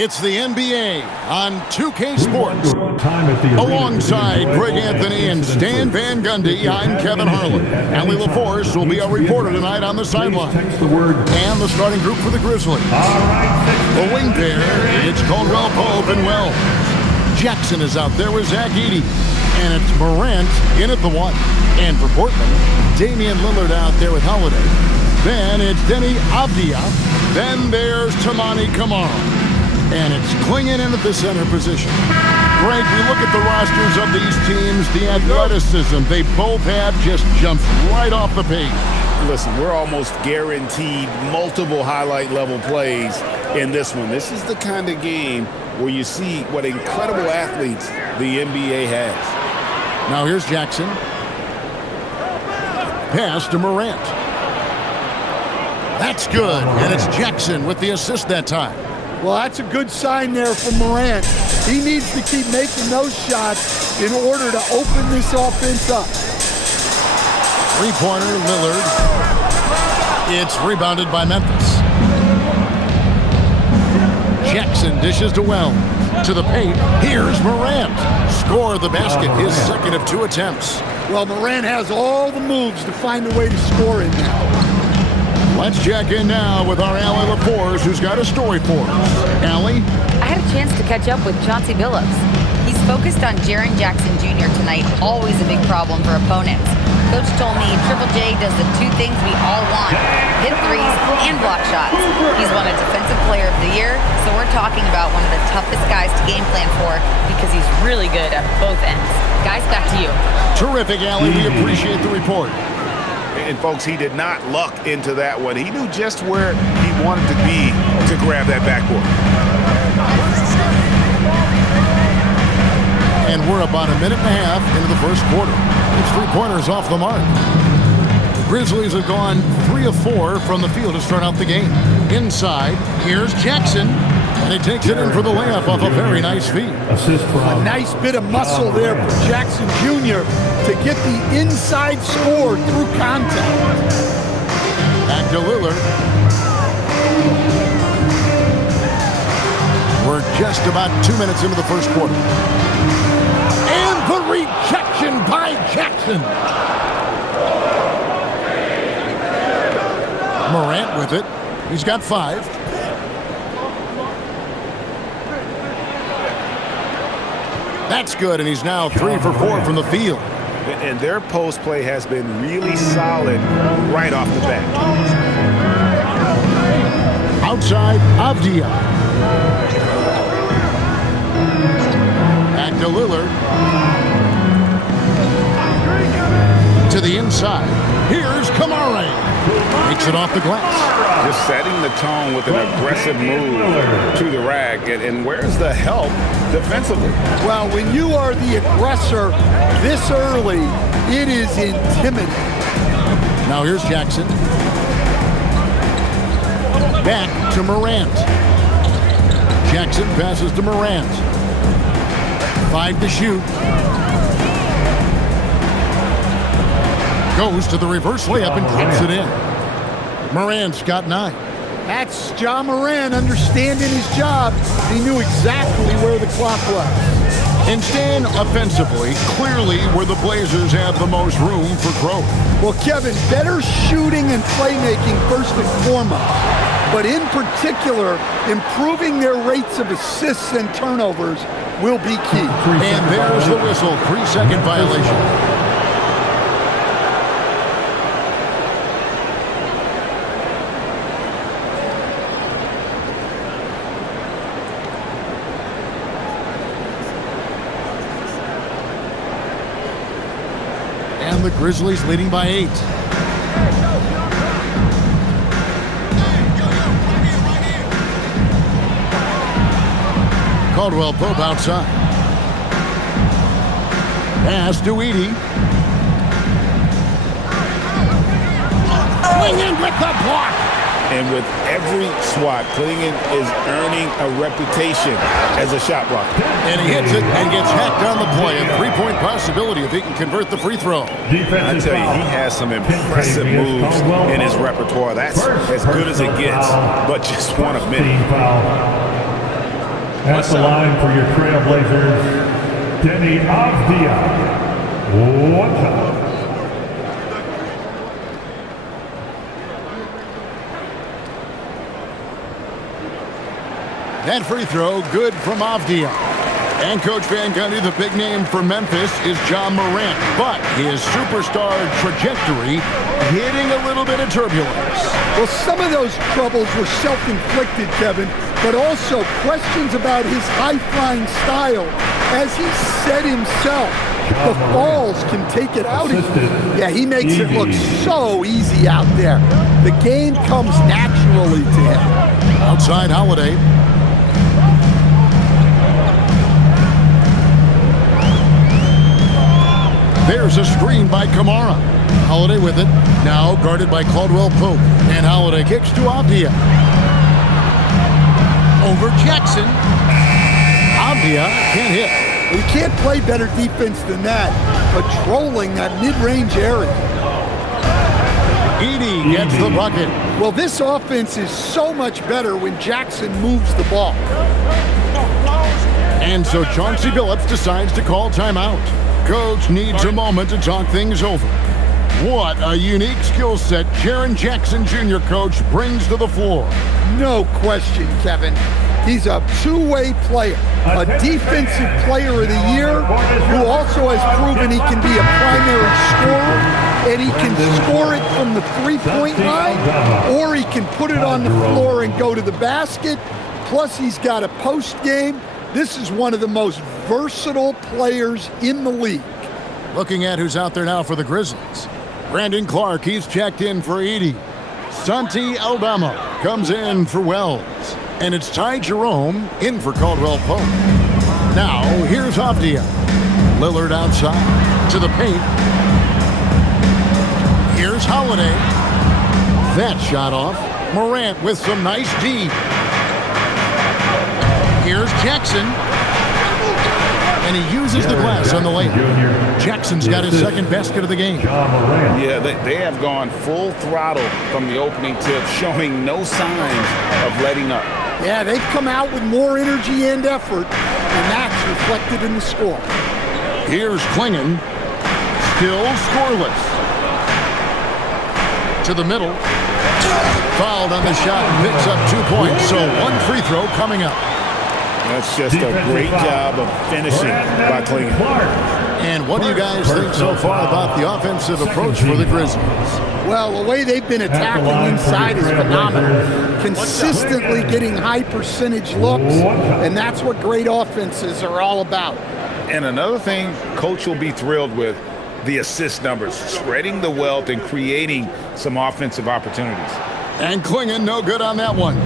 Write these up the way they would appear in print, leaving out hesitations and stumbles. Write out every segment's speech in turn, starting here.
It's the NBA on 2K Sports. Alongside Greg Anthony and Stan Van Gundy, I'm Kevin Harlan. Allie LaForce will be our reporter tonight on the sideline. And the starting group for the Grizzlies. The wing pair, it's Caldwell Pope and Wells. Jackson is out there with Zach Edey. And it's Morant in at the 1. And for Portland, Damian Lillard out there with Holiday. Then it's Deni Avdija. Then there's Toumani Camara. And it's Clingan in at the center position. Greg, we look at the rosters of these teams, the athleticism they both have just jumps right off the page. Listen, we're almost guaranteed multiple highlight level plays in this one. This is the kind of game where you see what incredible athletes the NBA has. Now here's Jackson. Pass to Morant. That's good, and it's Jackson with the assist that time. Well, that's a good sign there for Morant. He needs to keep making those shots in order to open this offense up. Three-pointer, Lillard. It's rebounded by Memphis. Jackson dishes to Wells. To the paint. Here's Morant. Score the basket, his second of 2 attempts. Well, Morant has all the moves to find a way to score in now. Let's check in now with our Allie LaForce, who's got a story for us. Allie? I had a chance to catch up with Chauncey Billups. He's focused on Jaren Jackson Jr. tonight, always a big problem for opponents. Coach told me Triple J does the 2 things we all want, hit threes and block shots. He's won a Defensive Player of the Year, so we're talking about one of the toughest guys to game plan for because he's really good at both ends. Guys, back to you. Terrific, Allie. We appreciate the report. And folks, he did not luck into that one. He knew just where he wanted to be to grab that backboard. And we're about a minute and a half into the first quarter. It's 3-pointers off the mark. The Grizzlies have gone 3 of 4 from the field to start out the game. Inside, here's Jackson. And he takes it in for the layup off a very nice feed. A nice bit of muscle there for Jackson Jr. to get the inside score through contact. Back to Lillard. We're just about 2 minutes into the first quarter. And the rejection by Jackson. Morant with it. He's got 5. That's good, and he's now 3 for 4 from the field. And their post play has been really solid right off the bat. Outside, Avdija. Back to Lillard. To the inside. Here's Camara. Takes it off the glass. Just setting the tone with an aggressive move to the rack. And where's the help defensively? Well, when you are the aggressor this early, it is intimidating. Now here's Jackson. Back to Morant. Jackson passes to Morant. 5 to shoot. Goes to the reverse layup and drops it in. Morant's got 9. That's Ja Morant understanding his job. He knew exactly where the clock was. And staying offensively, clearly where the Blazers have the most room for growth. Well, Kevin, better shooting and playmaking first and foremost. But in particular, improving their rates of assists and turnovers will be key. And there's the whistle, 3-second violation. And the Grizzlies leading by 8. Caldwell Pope outside. Pass to Edey. Clingan with the block. And with every swat, Clingan is earning a reputation as a shot blocker. And he hits it and gets hacked on the play. A 3-point possibility if he can convert the free throw. I tell you, he has some impressive moves in his repertoire. That's as good as it gets, but just one of many. At the line for your Trailblazers, Denny Avdia. 1 time. That free throw, good from Avdia. And Coach Van Gundy, the big name for Memphis is John Morant, but his superstar trajectory hitting a little bit of turbulence. Well, some of those troubles were self-inflicted, Kevin, but also questions about his high-flying style. As he said himself, the falls can take it out of you. Yeah, he makes it look so easy out there. The game comes naturally to him. Outside Holiday. There's a screen by Kamara. Holiday with it. Now guarded by Caldwell Pope. And Holiday kicks to Avdia. Over Jackson. Avdia can't hit. You can't play better defense than that, patrolling that mid-range area. Edey gets the bucket. Well, this offense is so much better when Jackson moves the ball. And so Chauncey Billups decides to call timeout. Coach needs a moment to talk things over. What a unique skill set Jaren Jackson Jr. coach brings to the floor. No question, Kevin. He's a two-way player, a defensive player of the year who also has proven he can be a primary scorer, and he can score it from the three-point line, or he can put it on the floor and go to the basket. Plus, he's got a post game. This is one of the most versatile players in the league. Looking at who's out there now for the Grizzlies. Brandon Clark, he's checked in for Edey. Santi Aldama comes in for Wells. And it's Ty Jerome in for Caldwell Pope. Now, here's Avdia. Lillard outside to the paint. Here's Holiday. That shot off. Morant with some nice D. Here's Jackson. And he uses the glass on the layup. Jackson's got his second basket of the game. Yeah, they have gone full throttle from the opening tip, showing no signs of letting up. Yeah, they've come out with more energy and effort, and that's reflected in the score. Here's Klingon. Still scoreless. To the middle. Fouled on the shot and picks up 2 points. So one free throw coming up. That's just a great job of finishing by Klingon. And what do you guys think so far about the offensive approach for the Grizzlies? Well, the way they've been attacking inside is phenomenal. Consistently getting high percentage looks, and that's what great offenses are all about. And another thing Coach will be thrilled with, the assist numbers, spreading the wealth and creating some offensive opportunities. And Klingon no good on that one.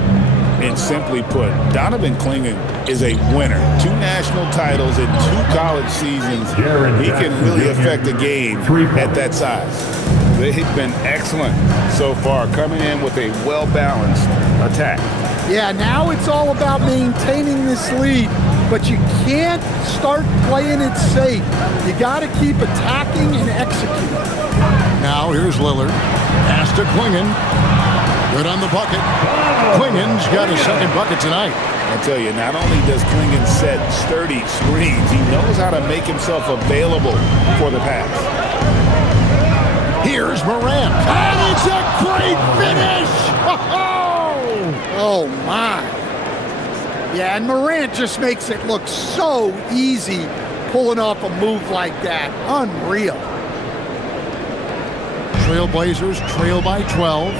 And simply put, Donovan Klingon is a winner. 2 national titles in 2 college seasons. He can really affect a game at that size. They've been excellent so far, coming in with a well-balanced attack. Yeah, now it's all about maintaining this lead, but you can't start playing it safe. You got to keep attacking and executing. Now here's Lillard. Pass to Klingon. Good on the bucket. Klingon's got his second bucket tonight. I tell you, not only does Klingon set sturdy screens, he knows how to make himself available for the pass. Here's Morant. And it's a great finish! Oh, my. Yeah, and Morant just makes it look so easy pulling off a move like that. Unreal. Trailblazers trail by 12.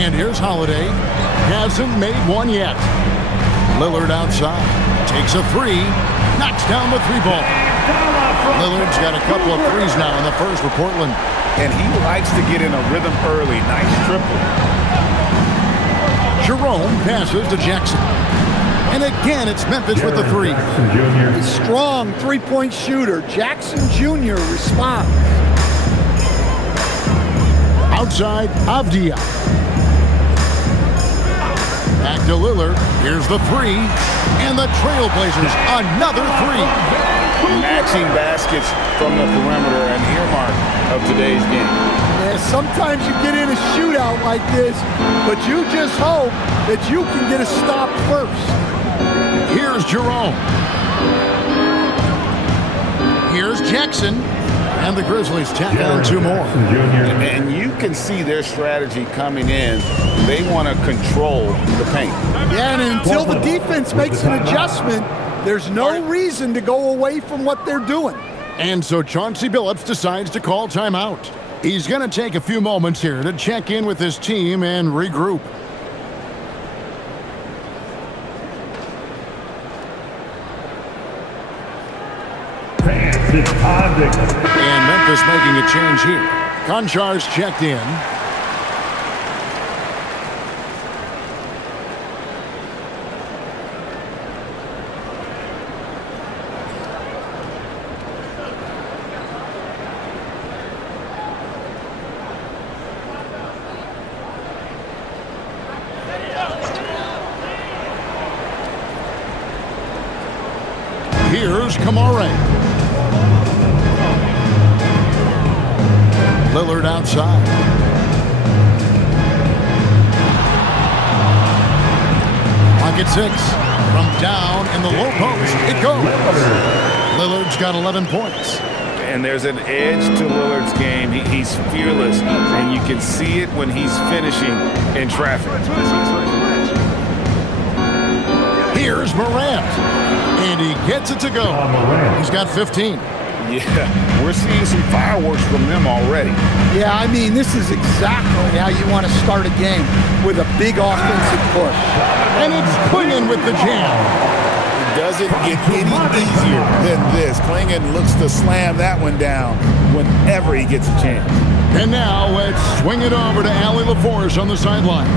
And here's Holiday. Hasn't made one yet. Lillard outside. Takes a 3. Knocks down the 3-ball. Lillard's got a couple of threes now in the first for Portland. And he likes to get in a rhythm early. Nice triple. Jerome passes to Jackson. And again, it's Memphis with the 3. A strong three-point shooter. Jackson Jr. responds. Outside, Avdia. Back to Lillard. Here's the 3. And the Trailblazers, another 3. Matching baskets from the perimeter, an earmark of today's game. Yeah, sometimes you get in a shootout like this, but you just hope that you can get a stop first. Here's Jerome. Here's Jackson. And the Grizzlies tack on 2 more. And you can see their strategy coming in. They want to control the paint. Yeah, and until the defense makes an adjustment, there's no reason to go away from what they're doing. And so Chauncey Billups decides to call timeout. He's going to take a few moments here to check in with his team and regroup. And Memphis making a change here. Konchar's checked in. Here's Kamare. Lillard outside. Pocket 6. From down in the low post, it goes. Lillard's got 11 points. And there's an edge to Lillard's game. He's fearless, and you can see it when he's finishing in traffic. Here's Morant. And he gets it to go. He's got 15. Yeah, we're seeing some fireworks from them already. Yeah, I mean, this is exactly how you want to start a game, with a big offensive push. And it's Klingon with the jam. It doesn't get any easier than this. Klingon looks to slam that one down whenever he gets a chance. And now let's swing it over to Allie LaForce on the sideline.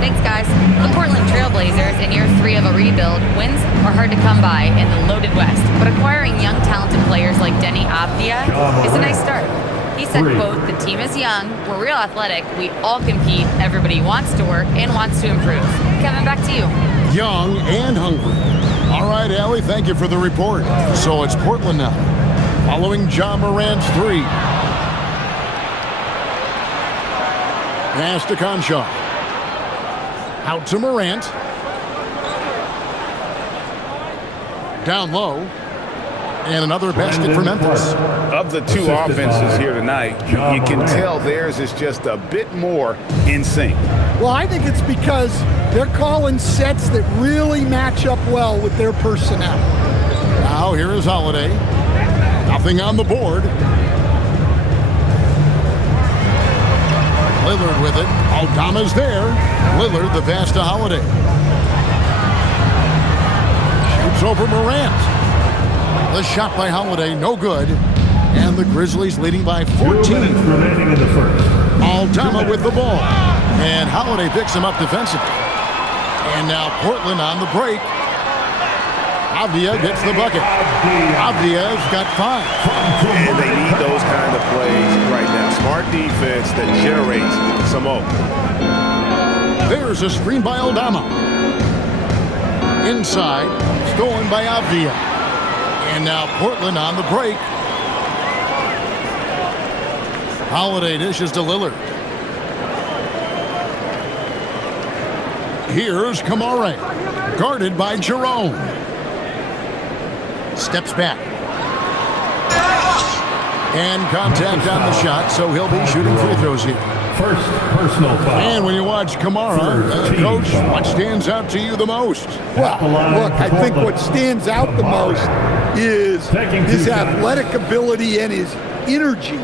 Thanks, guys. The Portland Trailblazers, in year 3 of a rebuild, wins are hard to come by in the loaded West. But acquiring young, talented players like Denny Avdia is a nice start. He said, quote, "The team is young, we're real athletic, we all compete, everybody wants to work and wants to improve." Kevin, back to you. Young and hungry. All right, Allie, thank you for the report. So it's Portland now, following Ja Morant's 3. Pass to Conchar. Out to Morant. Down low. And another basket for Memphis. Of the 2 offenses here tonight, you can tell theirs is just a bit more in sync. Well, I think it's because they're calling sets that really match up well with their personnel. Now here is Holiday. Nothing on the board. Lillard with it. Aldama's there. Lillard the pass to Holiday. Shoots over Morant. The shot by Holiday, no good. And the Grizzlies leading by 14. 2 minutes remaining in the first. Aldama with the ball. And Holiday picks him up defensively. And now Portland on the break. Avdia gets the bucket. Avdia's got 5. And they need those kind of plays right now. Smart defense that generates some hope. There's a screen by Aldama. Inside, stolen by Avdia. And now Portland on the break. Holiday dishes to Lillard. Here's Kamare. Guarded by Jerome. Steps back. And contact on the shot, so he'll be shooting free throws here. First personal foul. And when you watch Kamara, Coach, what stands out to you the most? Well, look, I think what stands out the most is his athletic ability and his energy.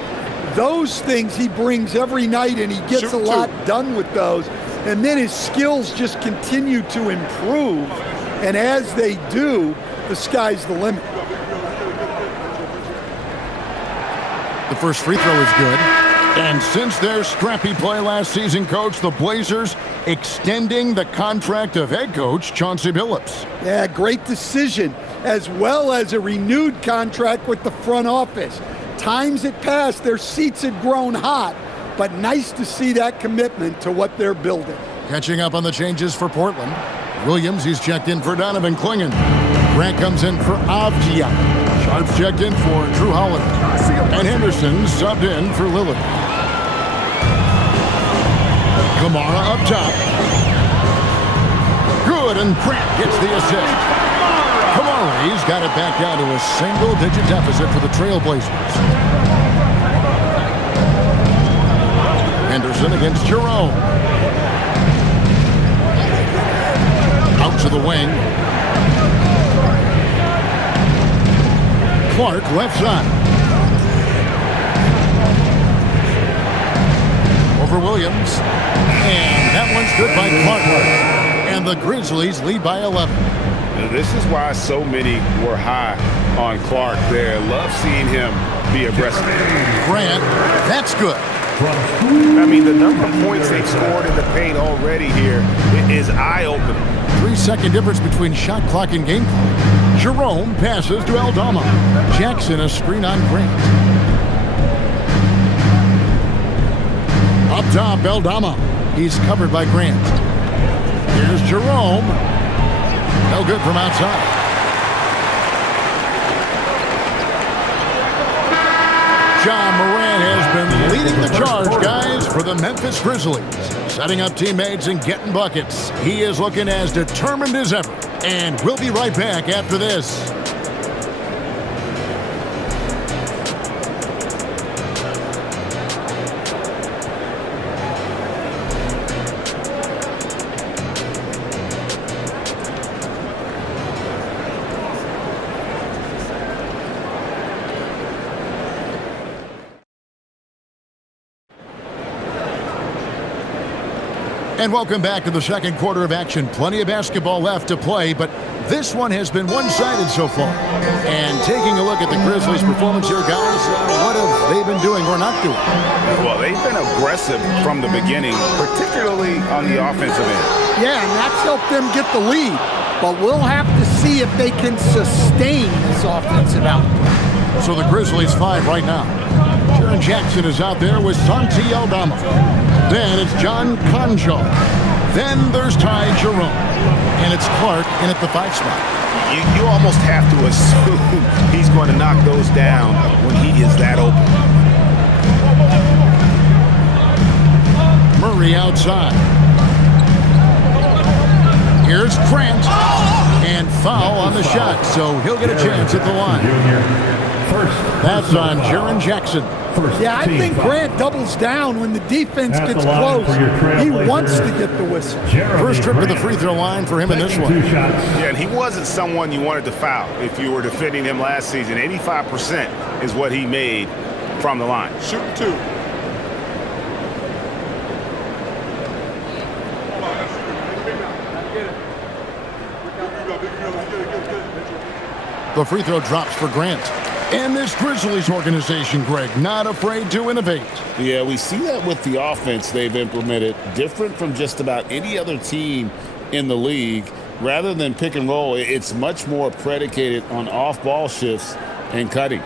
Those things he brings every night, and he gets a lot done with those. And then his skills just continue to improve. And as they do, the sky's the limit. The first free throw is good. And since their scrappy play last season, Coach, the Blazers extending the contract of head coach Chauncey Billups. Yeah, great decision, as well as a renewed contract with the front office. Times it passed, their seats had grown hot, but nice to see that commitment to what they're building. Catching up on the changes for Portland. Williams, he's checked in for Donovan Klingon. Grant comes in for Avdia. Sharp's checked in for Drew Holiday. And Henderson subbed in for Lillard. Kamara up top. Good, and Grant gets the assist. Kamara's got it back down to a single-digit deficit for the Trailblazers. Henderson against Jerome. Out to the wing. Clark left side. Over Williams. And that one's good by Clark. And the Grizzlies lead by 11. This is why so many were high on Clark there. Love seeing him be aggressive. Grant, that's good. I mean, the number of points they've scored in the paint already here is eye-opening. 3-second difference between shot clock and game clock. Jerome passes to Aldama. Jackson a screen on Grant. Up top, Aldama. He's covered by Grant. Here's Jerome. No good from outside. John Morant has been leading the charge, guys, for the Memphis Grizzlies. Setting up teammates and getting buckets. He is looking as determined as ever. And we'll be right back after this. And welcome back to the second quarter of action. Plenty of basketball left to play, but this one has been one-sided so far. And taking a look at the Grizzlies' performance here, guys, what have they been doing or not doing? Well, they've been aggressive from the beginning, particularly on the offensive end. Yeah, and that's helped them get the lead. But we'll have to see if they can sustain this offensive output. So the Grizzlies 5 right now. Jaren Jackson is out there with Santi Aldama. Then it's John Conjar. Then there's Ty Jerome. And it's Clark in at the 5 spot. You almost have to assume he's going to knock those down when he is that open. Murray outside. Here's Grant. And foul on the shot, so he'll get a chance at the line. That's on Jaren Jackson. Yeah, I think Grant doubles down when the defense gets close. He wants to get the whistle. First trip to the free throw line for him in this one. Yeah, and he wasn't someone you wanted to foul if you were defending him last season. 85% is what he made from the line. Shooting 2. The free throw drops for Grant. And this Grizzlies organization, Greg, not afraid to innovate. Yeah, we see that with the offense they've implemented, different from just about any other team in the league. Rather than pick and roll, it's much more predicated on off-ball shifts and cutting.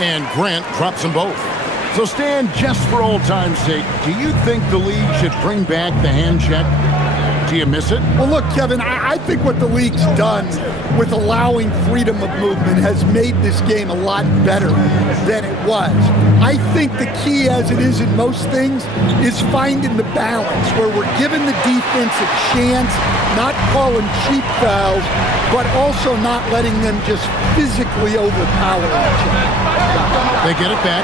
And Grant drops them both. So, Stan, just for old time's sake, do you think the league should bring back the hand check? Do you miss it? Well, look, Kevin, I think what the league's done with allowing freedom of movement has made this game a lot better than it was. I think the key, as it is in most things, is finding the balance where we're giving the defense a chance, not calling cheap fouls, but also not letting them just physically overpower each other. They get it back.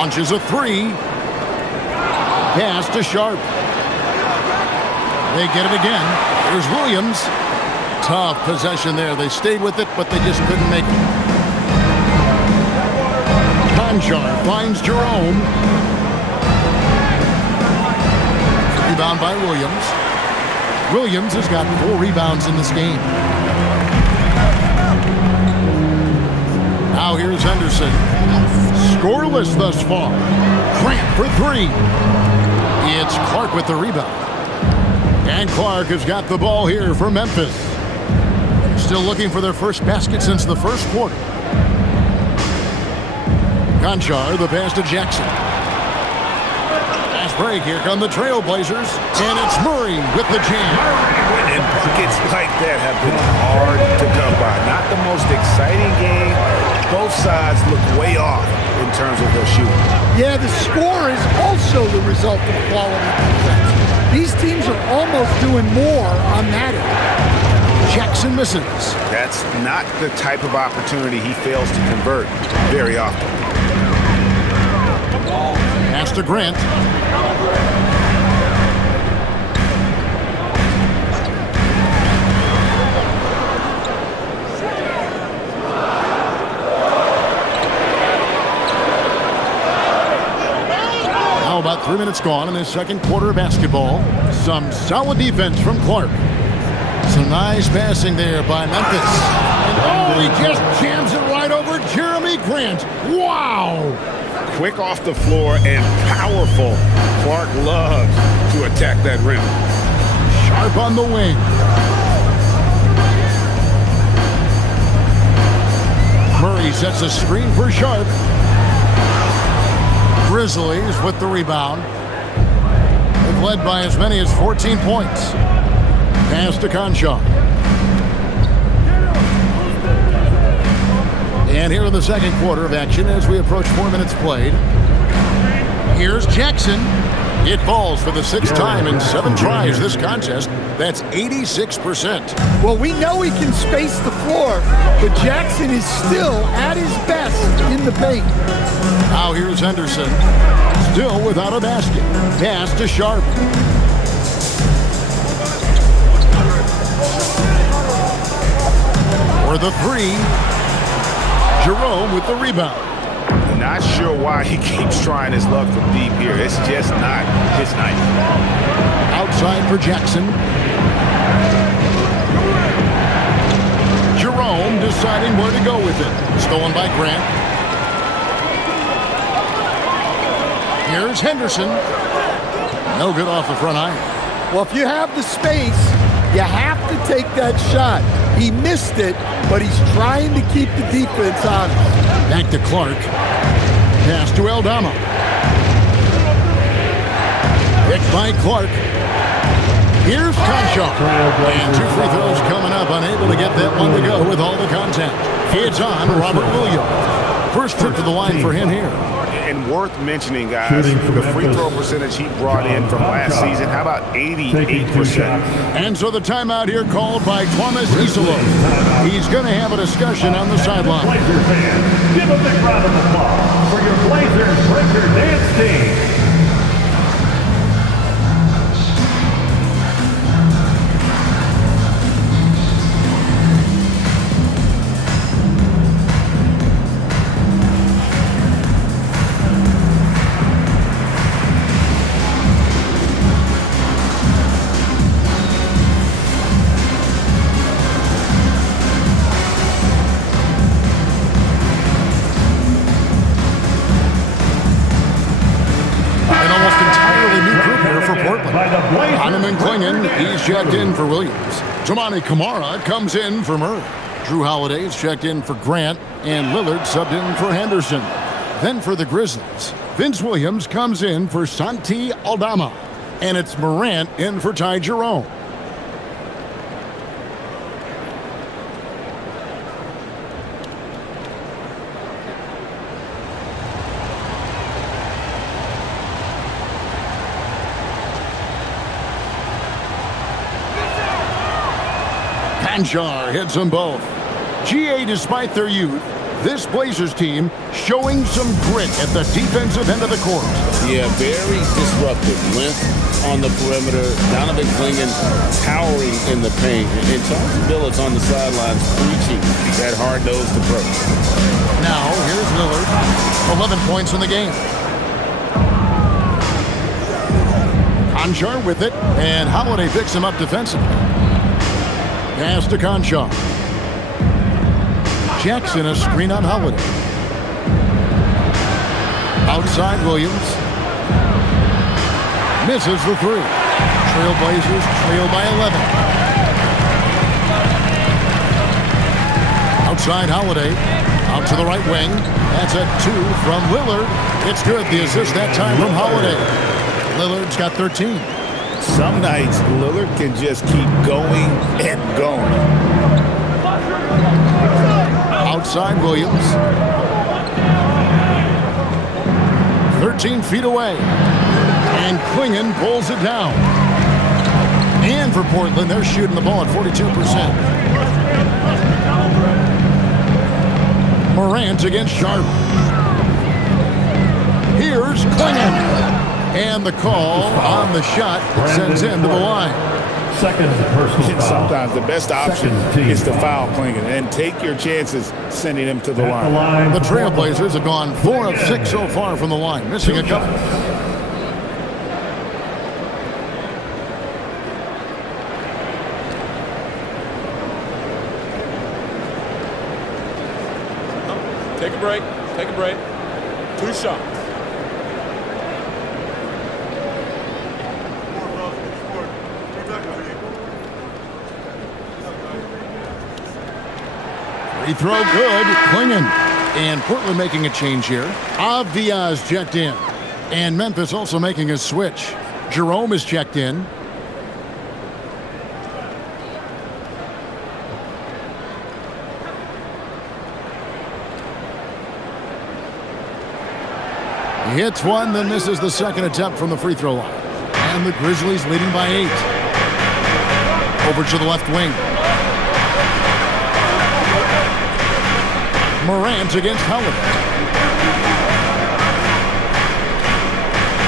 Launches a 3. Pass to Sharp. They get it again. Here's Williams. Tough possession there. They stayed with it, but they just couldn't make it. Conjar finds Jerome. Rebound by Williams. Williams has got 4 rebounds in this game. Now here's Henderson. Scoreless thus far. Grant for 3. It's Clark with the rebound. And Clark has got the ball here for Memphis. Still looking for their first basket since the first quarter. Conchar, the pass to Jackson. Fast break. Here come the Trailblazers. And it's Murray with the jam. And buckets like that have been hard to come by. Not the most exciting game. Both sides look way off in terms of their shooting. Yeah, the score is also the result of quality defense. These teams are almost doing more on that end. Jackson misses. That's not the type of opportunity he fails to convert very often. Pass to Grant. Now about 3 minutes gone in this second quarter of basketball. Some solid defense from Clark. Some nice passing there by Memphis. And he just jams it right over Jeremy Grant. Wow! Quick off the floor and powerful. Clark loves to attack that rim. Sharp on the wing. Murray sets a screen for Sharp. Grizzlies with the rebound. They've led by as many as 14 points. Pass to Concha. And here in the second quarter of action as we approach 4 minutes played. Here's Jackson. It falls for the sixth time in 7 tries this contest. That's 86%. Well, we know he can space the floor, but Jackson is still at his best in the paint. Now here's Henderson. Still without a basket. Pass to Sharp. For the three. Jerome with the rebound. Not sure why he keeps trying his luck from deep here. It's just not his night. Outside for Jackson. Jerome deciding where to go with it. Stolen by Grant. Here's Henderson. No good off the front iron. Well, if you have the space, you have to take that shot. He missed it, but he's trying to keep the defense honest. Back to Clark. Pass to Aldama. Picked by Clark. Here's Concha. And 2 free throws coming up. Unable to get that one to go with all the contact. It's on Robert Williams. First trip to the line for him here. And worth mentioning, guys, the free throw percentage he brought in from last season, how about 88%? And so the timeout here called by Thomas Isolo. He's going to have a discussion on the sideline. Blazers fans, give a big round of applause for your Blazers breaker dance team. He's checked in for Williams. Toumani Camara comes in for Murray. Drew Holiday's checked in for Grant, and Lillard subbed in for Henderson. Then for the Grizzlies, Vince Williams comes in for Santi Aldama, and it's Morant in for Ty Jerome. Conchar hits them both. GA, despite their youth, this Blazers team showing some grit at the defensive end of the court. Yeah, very disruptive. Length on the perimeter. Donovan Clingan towering in the paint. And Chauncey Billups on the sidelines preaching that hard-nosed approach. Now, here's Lillard. 11 points in the game. Conchar with it, and Holiday picks him up defensively. Pass to Concha. Jackson a screen on Holiday. Outside Williams. Misses the three. Trailblazers trail by 11. Outside Holiday. Out to the right wing. That's a 2 from Lillard. It's good. The assist that time from Holiday. Lillard's got 13. Some nights, Lillard can just keep going and going. Outside Williams. 13 feet away. And Klingon pulls it down. And for Portland, they're shooting the ball at 42%. Morant against Sharp. Here's Klingon. And the call on the shot sends him to the line. Second personal foul. Sometimes the best option is to foul Klingon and take your chances sending him to the line. The Trailblazers have gone 4 of 6 so far from the line, missing a couple. Take a break. Take a break. 2 shots. Free throw good. Klingon. And Portland making a change here. Avdia's checked in. And Memphis also making a switch. Jerome is checked in. He hits one, then misses the second attempt from the free throw line. And the Grizzlies leading by 8. Over to the left wing. Morant against Howard.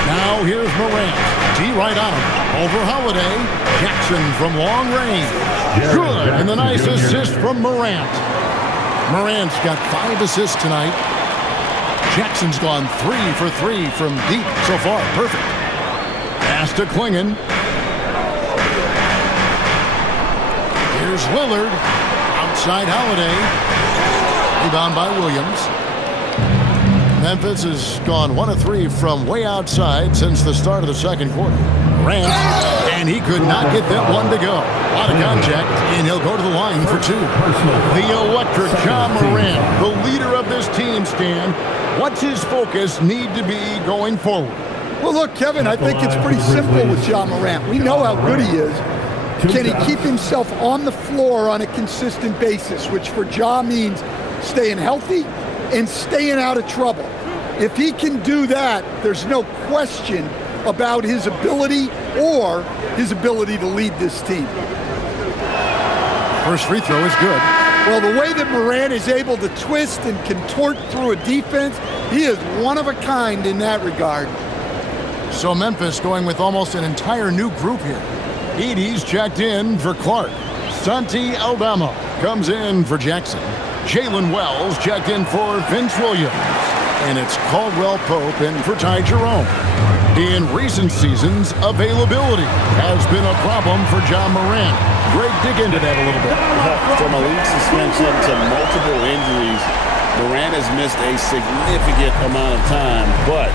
Now here's Morant. D right on him. Over Holiday. Jackson from long range. Good. And the nice assist from Morant. Morant's got 5 assists tonight. Jackson's gone 3 for 3 from deep so far. Perfect. Pass to Klingon. Here's Lillard. Outside Holiday. Rebound by Williams. Memphis has gone 1 of 3 from way outside since the start of the second quarter. Morant, and he could not get that one to go. A lot of contact, and he'll go to the line for 2. The electric Ja Morant, the leader of this team, Stan. What's his focus need to be going forward? Well, look, Kevin, I think it's pretty simple with Ja Morant. We know how good he is. Can he keep himself on the floor on a consistent basis, which for Ja means staying healthy and staying out of trouble. If he can do that, there's no question about his ability or his ability to lead this team. First free throw is good. Well, the way that Morant is able to twist and contort through a defense, he is one of a kind in that regard. So Memphis going with almost an entire new group here. Edey's checked in for Clark. Santi Aldama comes in for Jackson. Jalen Wells checked in for Vince Williams. And it's Caldwell Pope in for Ty Jerome. In recent seasons, availability has been a problem for Ja Morant. Greg, dig into that a little bit. From a league suspension to multiple injuries, Morant has missed a significant amount of time, but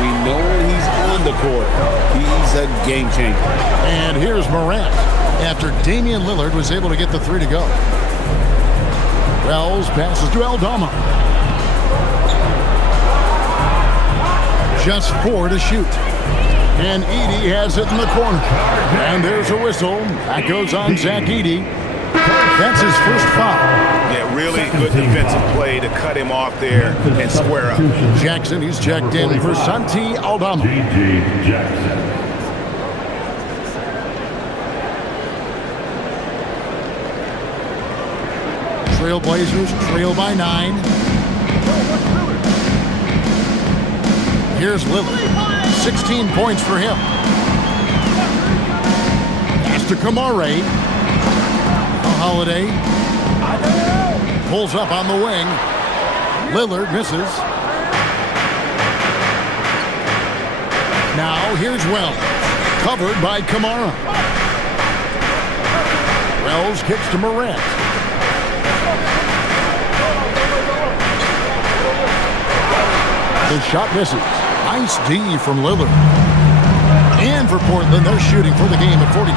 we know when he's on the court, he's a game changer. And here's Morant after Damian Lillard was able to get the 3 to go. Wells passes to Aldama. Just 4 to shoot. And Edey has it in the corner. And there's a whistle. That goes on Zach Edey. That's his first foul. Yeah, really good defensive play to cut him off there and square up. Jackson, he's checked in for Santi Aldama. Jackson. Trailblazers trail by 9. Here's Lillard. 16 points for him. Pass to Kamare. Holiday pulls up on the wing. Lillard misses. Now here's Wells. Covered by Kamara. Wells kicks to Morant. The shot misses. Nice D from Lillard. And for Portland, they're shooting for the game at 42%.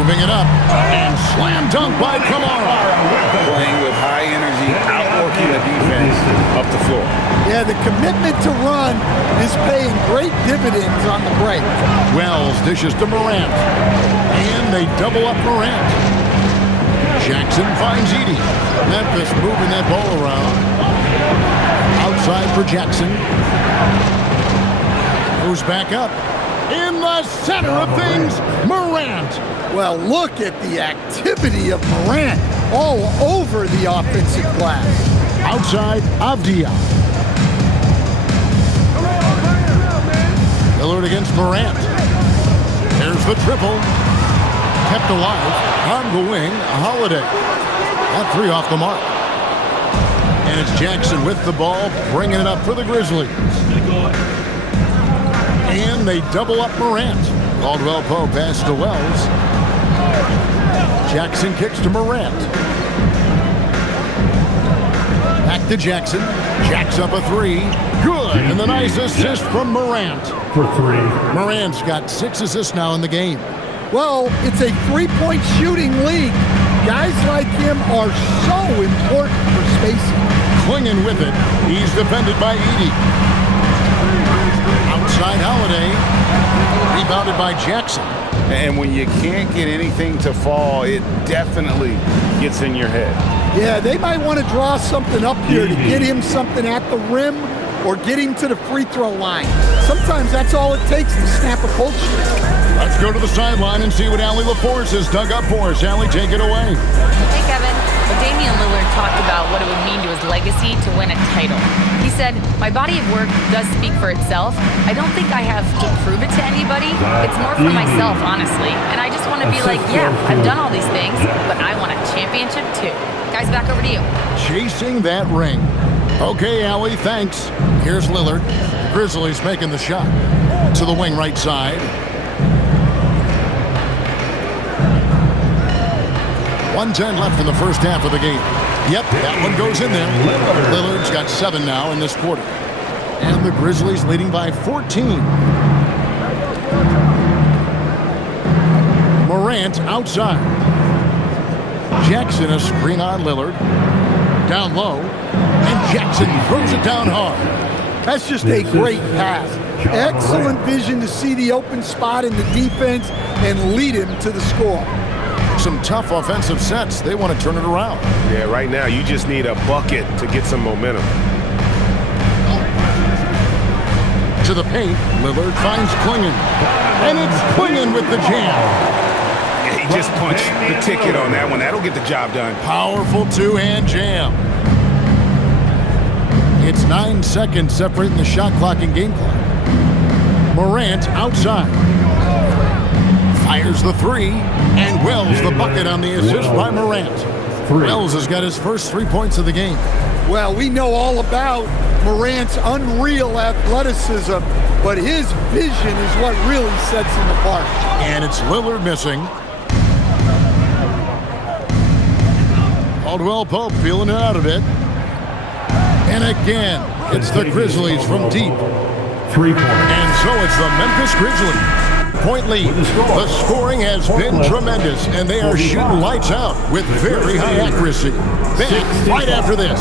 Moving it up. And slam dunk by Kamara. Playing with high energy, outworking the defense up the floor. Yeah, the commitment to run is paying great dividends on the break. Wells dishes to Morant. And they double up Morant. Jackson finds Edey. Memphis moving that ball around. Outside for Jackson. Goes back up. In the center of things, Morant. Well, look at the activity of Morant all over the offensive glass. Outside, Avdia. Lillard against Morant. There's the triple. Kept alive. On the wing, Holiday. That three off the mark. And it's Jackson with the ball, bringing it up for the Grizzlies. And they double up Morant. Caldwell Pope pass to Wells. Jackson kicks to Morant. Back to Jackson. Jacks up a three. Good. And the nice assist from Morant. For three. Morant's got 6 assists now in the game. Well, it's a three-point shooting league. Guys like him are so important for spacing. Clinging with it. He's defended by Edey. Outside Holiday. Rebounded by Jackson. And when you can't get anything to fall, it definitely gets in your head. Yeah, they might want to draw something up here to get him something at the rim or get him to the free throw line. Sometimes that's all it takes to snap a cold streak. Let's go to the sideline and see what Allie LaForce has dug up for us. Allie, take it away. Hey, Kevin. Well, Damian Lillard talked about what it would mean to his legacy to win a title. He said, "My body of work does speak for itself. I don't think I have to prove it to anybody. It's more for myself, honestly. And I just want to be like, yeah, I've done all these things, but I want a championship too." Guys, back over to you. Chasing that ring. Okay, Allie, thanks. Here's Lillard. Grizzlies making the shot. To the wing right side. 1:10 left in the first half of the game. Yep, that one goes in there. Lillard's got 7 now in this quarter. And the Grizzlies leading by 14. Morant outside. Jackson a screen on Lillard. Down low. And Jackson throws it down hard. That's just a great pass. Excellent vision to see the open spot in the defense and lead him to the score. Some tough offensive sets. They want to turn it around. Yeah, right now you just need a bucket to get some momentum. To the paint, Lillard finds Klingon. And it's Klingon with the jam. Yeah, he just punched the ticket on that one. That'll get the job done. Powerful two-hand jam. It's 9 seconds separating the shot clock and game clock. Morant outside. Fires the three, and Wells the bucket on the assist by Morant. Wells has got his first 3 points of the game. Well, we know all about Morant's unreal athleticism, but his vision is what really sets him apart. And it's Lillard missing. Caldwell Pope feeling it out a bit. And again, it's the Grizzlies from deep. 3 points. And so it's the Memphis Grizzlies. Point lead. The scoring has been tremendous, and they are shooting lights out with very high accuracy. Back right after this.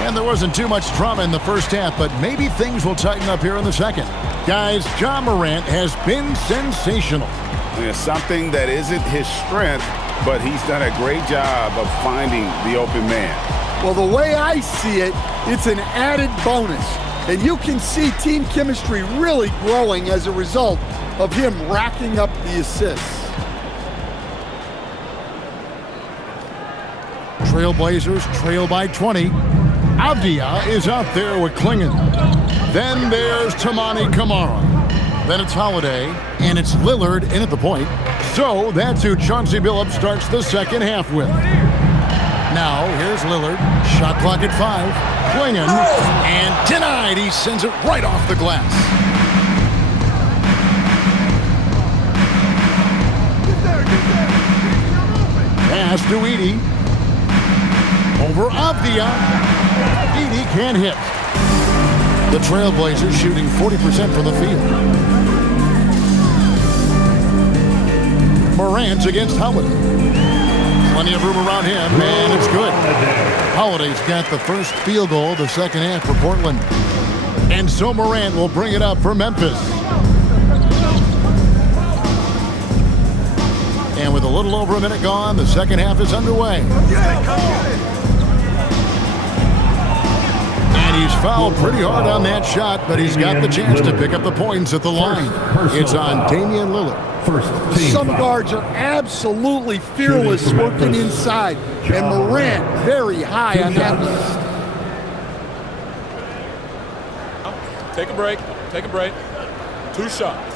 And there wasn't too much drama in the first half, but maybe things will tighten up here in the second. Guys, Ja Morant has been sensational. Yeah, something that isn't his strength, but he's done a great job of finding the open man. Well, the way I see it, it's an added bonus. And you can see team chemistry really growing as a result of him racking up the assists. Trailblazers trail by 20. Avdia is out there with Klingon. Then there's Tamani Kamara. Then it's Holiday, and it's Lillard in at the point. So that's who Chauncey Billups starts the second half with. Now, here's Lillard. Shot clock at 5. Klingon, and denied. He sends it right off the glass. Pass to Edey. Over Avdia. Edey can't hit. The Trailblazers shooting 40% from the field. Morant against Holiday. Plenty of room around him, and it's good. Holiday's got the first field goal of the second half for Portland. And so Morant will bring it up for Memphis. And with a little over a minute gone, the second half is underway. And he's fouled pretty hard on that shot, but he's got the chance to pick up the points at the line. It's on Damian Lillard. Some guards are absolutely fearless working inside, and Morant very high on that list. Take a break. Take a break. 2 shots.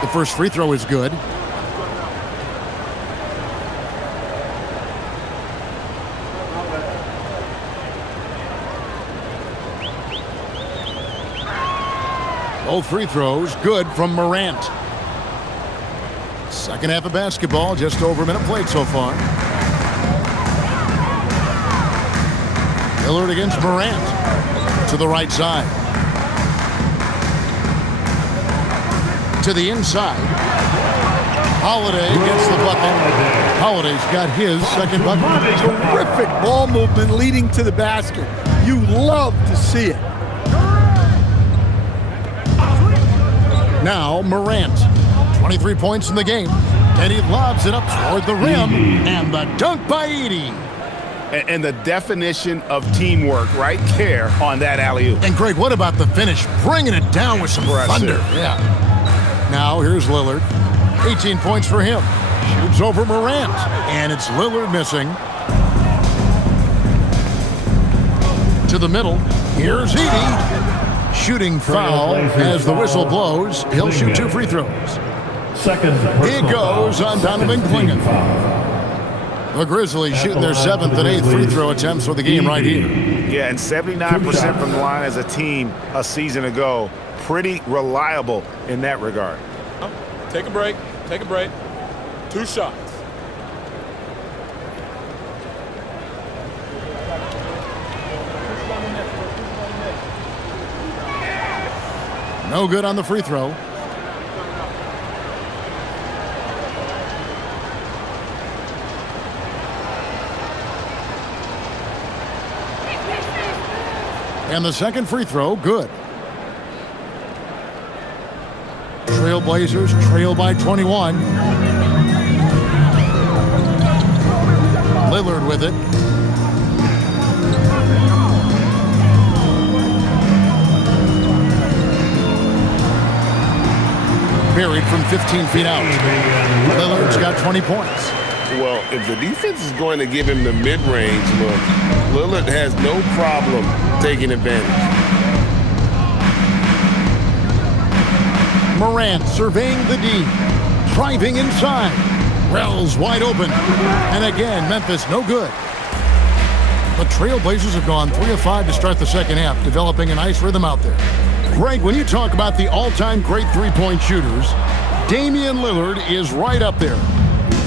The first free throw is good. Both free throws good from Morant. Second half of basketball, just over a minute played so far. Lillard against Morant. To the right side. To the inside. Holiday gets the bucket. Holiday's got his second bucket. Terrific ball movement leading to the basket. You love to see it. Now Morant, 23 points in the game, and he lobs it up toward the rim, and the dunk by Edey. And the definition of teamwork right there on that alley-oop. And Greg, what about the finish? Bringing it down with some thunder. Yeah. Now here's Lillard, 18 points for him. Shoots over Morant, and it's Lillard missing. To the middle, here's Edey. Shooting foul as the whistle blows. He'll shoot 2 free throws. He goes on Donovan Klingon. The Grizzlies shooting their 7th and 8th free throw attempts for the game right here. Yeah, and 79% from the line as a team a season ago. Pretty reliable in that regard. Take a break. Take a break. 2 shots. No good on the free throw. And the second free throw, good. Trailblazers trail by 21. Lillard with it. Buried from 15 feet out. Lillard's got 20 points. Well, if the defense is going to give him the mid-range look, Lillard has no problem taking advantage. Morant surveying the D. Driving inside. Wells wide open. And again, Memphis no good. The Trailblazers have gone 3 of 5 to start the second half, developing a nice rhythm out there. Greg, when you talk about the all-time great three-point shooters, Damian Lillard is right up there.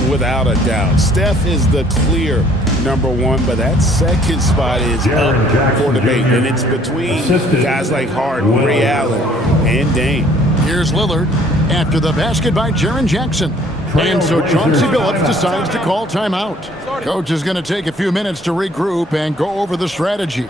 Without a doubt. Steph is the clear #1, but that second spot is up for debate. And it's between guys like Harden, Ray Allen, and Dame. Here's Lillard after the basket by Jaren Jackson. And so Chauncey Billups decides to call timeout. Coach is going to take a few minutes to regroup and go over the strategy.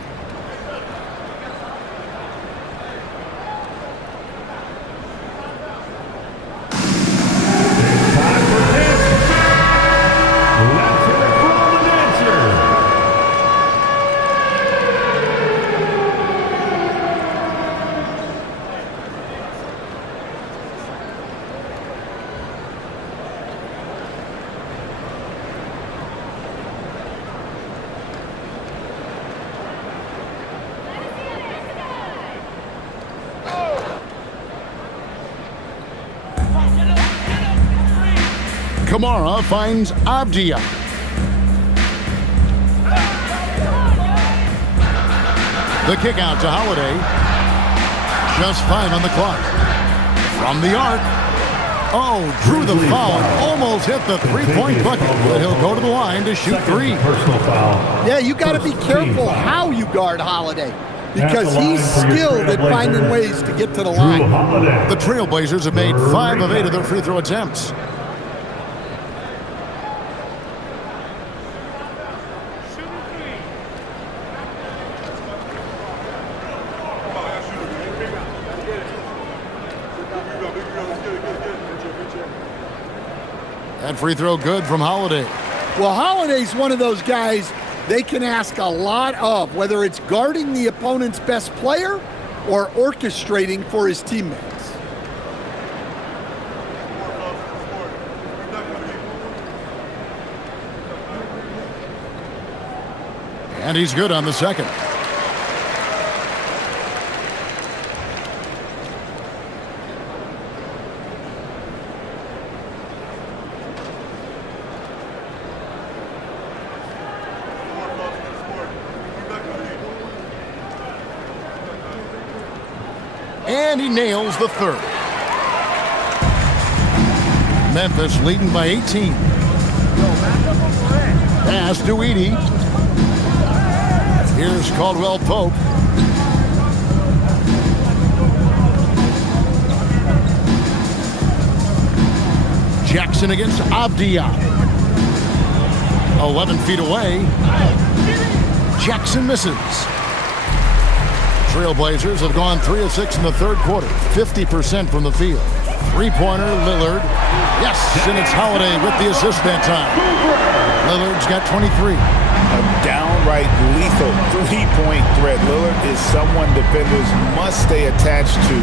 Kamara finds Avdia. The kick out to Holiday. Just 5 on the clock. From the arc. Oh, drew the foul. Almost hit the three-point bucket. But he'll go to the line to shoot 3. Personal foul. Yeah, you got to be careful how you guard Holiday, because he's skilled at finding ways to get to the line. The Trailblazers have made 5 of 8 of their free throw attempts. That free throw good from Holiday. Well, Holiday's one of those guys they can ask a lot of, whether it's guarding the opponent's best player or orchestrating for his teammates. And he's good on the second. And he nails the third. Memphis leading by 18. Pass to Edey. Here's Caldwell Pope. Jackson against Avdia. 11 feet away. Jackson misses. Trailblazers have gone 3 of 6 in the third quarter, 50% from the field. Three-pointer, Lillard. Yes, and it's Holiday with the assist that time. Lillard's got 23. A downright lethal three-point threat. Lillard is someone defenders must stay attached to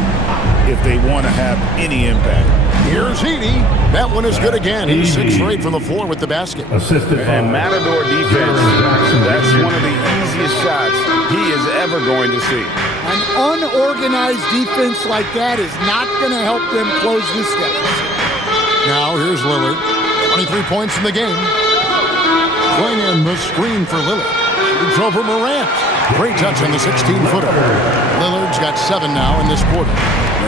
if they want to have any impact. Here's Edey. That one is good again. He's 6 for 8 from the floor with the basket. Assisted and Matador defense. That's one of the easiest shots he is ever going to see. An unorganized defense like that is not going to help them close this deficit. Now here's Lillard. 23 points in the game. Swinging the screen for Lillard. Shoots over Morant. Great touch on the 16-footer. Lillard's got 7 now in this quarter.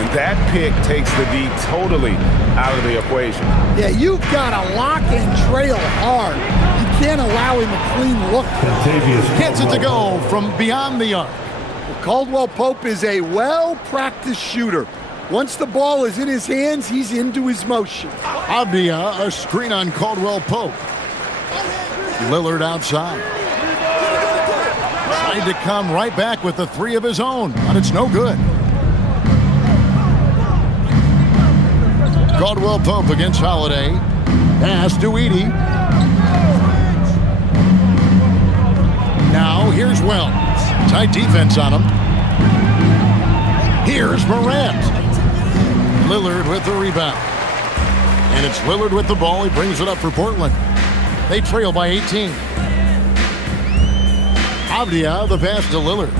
And that pick takes the D totally out of the equation. Yeah, you've got to lock and trail hard. You can't allow him a clean look. Gets it to go from beyond the arc. Well, Caldwell Pope is a well-practiced shooter. Once the ball is in his hands, he's into his motion. Avdia, a screen on Caldwell Pope. Lillard outside. Tried to come right back with the 3 of his own, but it's no good. Caldwell Pope against Holiday. Pass to Edey. Now here's Wells. Tight defense on him. Here's Morant. Lillard with the rebound. And it's Lillard with the ball. He brings it up for Portland. They trail by 18. Avdia, the pass to Lillard.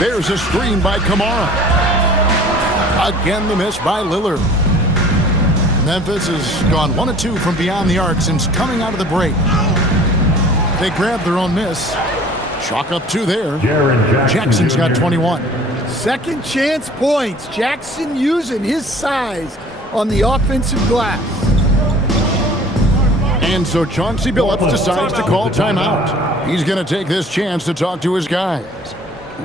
There's a screen by Kamara. Again, the miss by Lillard. Memphis has gone 1 of 2 from beyond the arc since coming out of the break. They grabbed their own miss. Chalk up 2 there. Jackson's got 21. Second chance points. Jackson using his size on the offensive glass. And so Chauncey Billups decides to call timeout. He's going to take this chance to talk to his guys.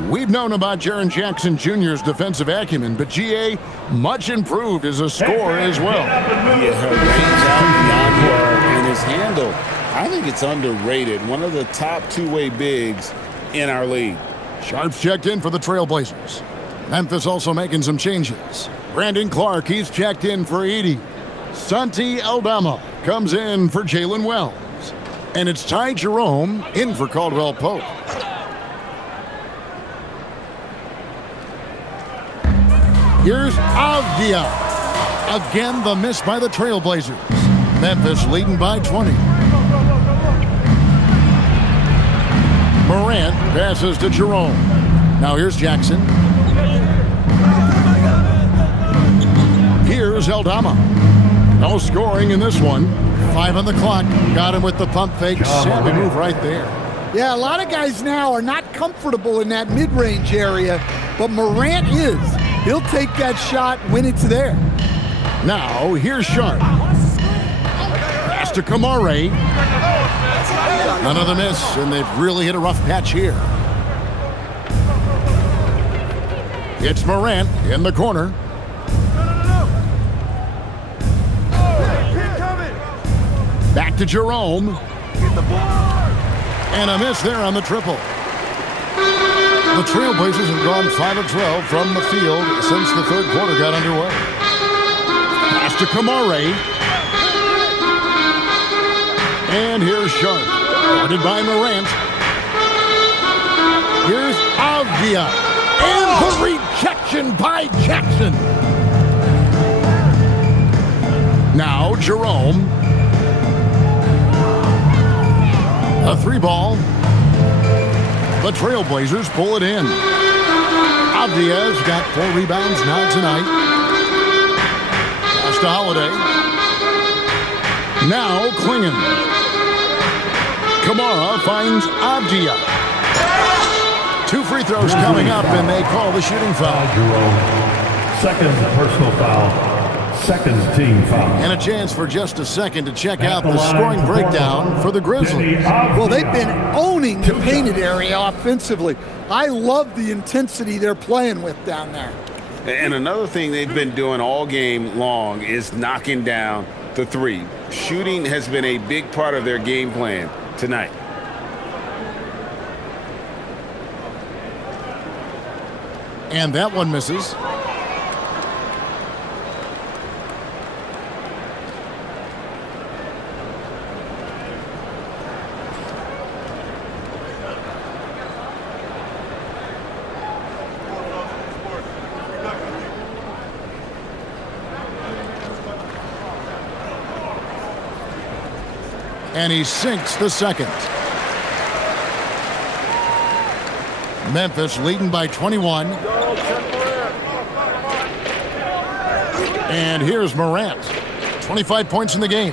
We've known about Jaren Jackson Jr.'s defensive acumen, but GA much improved as a scorer as well. Yeah, range out beyond and his handle. I think it's underrated. One of the top two-way bigs in our league. Sharps checked in for the Trailblazers. Memphis also making some changes. Brandon Clark, he's checked in for Edey. Santi Aldama comes in for Jalen Wells. And it's Ty Jerome in for Caldwell Pope. Here's Avdia. Again, the miss by the Trailblazers. Memphis leading by 20. Morant passes to Jerome. Now here's Jackson. Here's Here's Aldama. No scoring in this one. 5 on the clock. Got him with the pump fake. Savvy move right there. Yeah, a lot of guys now are not comfortable in that mid-range area, but Morant is. He'll take that shot when it's there. Now, here's Sharp. Pass to Kamare. Another miss, and they've really hit a rough patch here. It's Morant in the corner. Back to Jerome. And a miss there on the triple. The Trailblazers have gone 5 of 12 from the field since the third quarter got underway. Pass to Kamare. And here's Sharp. Guarded by Morant. Here's Avdia. And the rejection by Jackson. Now Jerome. A 3-ball. The Trailblazers pull it in. Avdia's got 4 rebounds now tonight. Pass to Holiday. Now Klingon. Kamara finds Avdia. 2 free throws coming up, and they call the shooting foul. Second personal foul. Second team foul. And a chance for just a second to check out the scoring breakdown for the Grizzlies. Well, they've been owning the painted area offensively. I love the intensity they're playing with down there. And another thing they've been doing all game long is knocking down the 3. Shooting has been a big part of their game plan tonight. And that one misses. And he sinks the second. Memphis leading by 21. And here's Morant. 25 points in the game.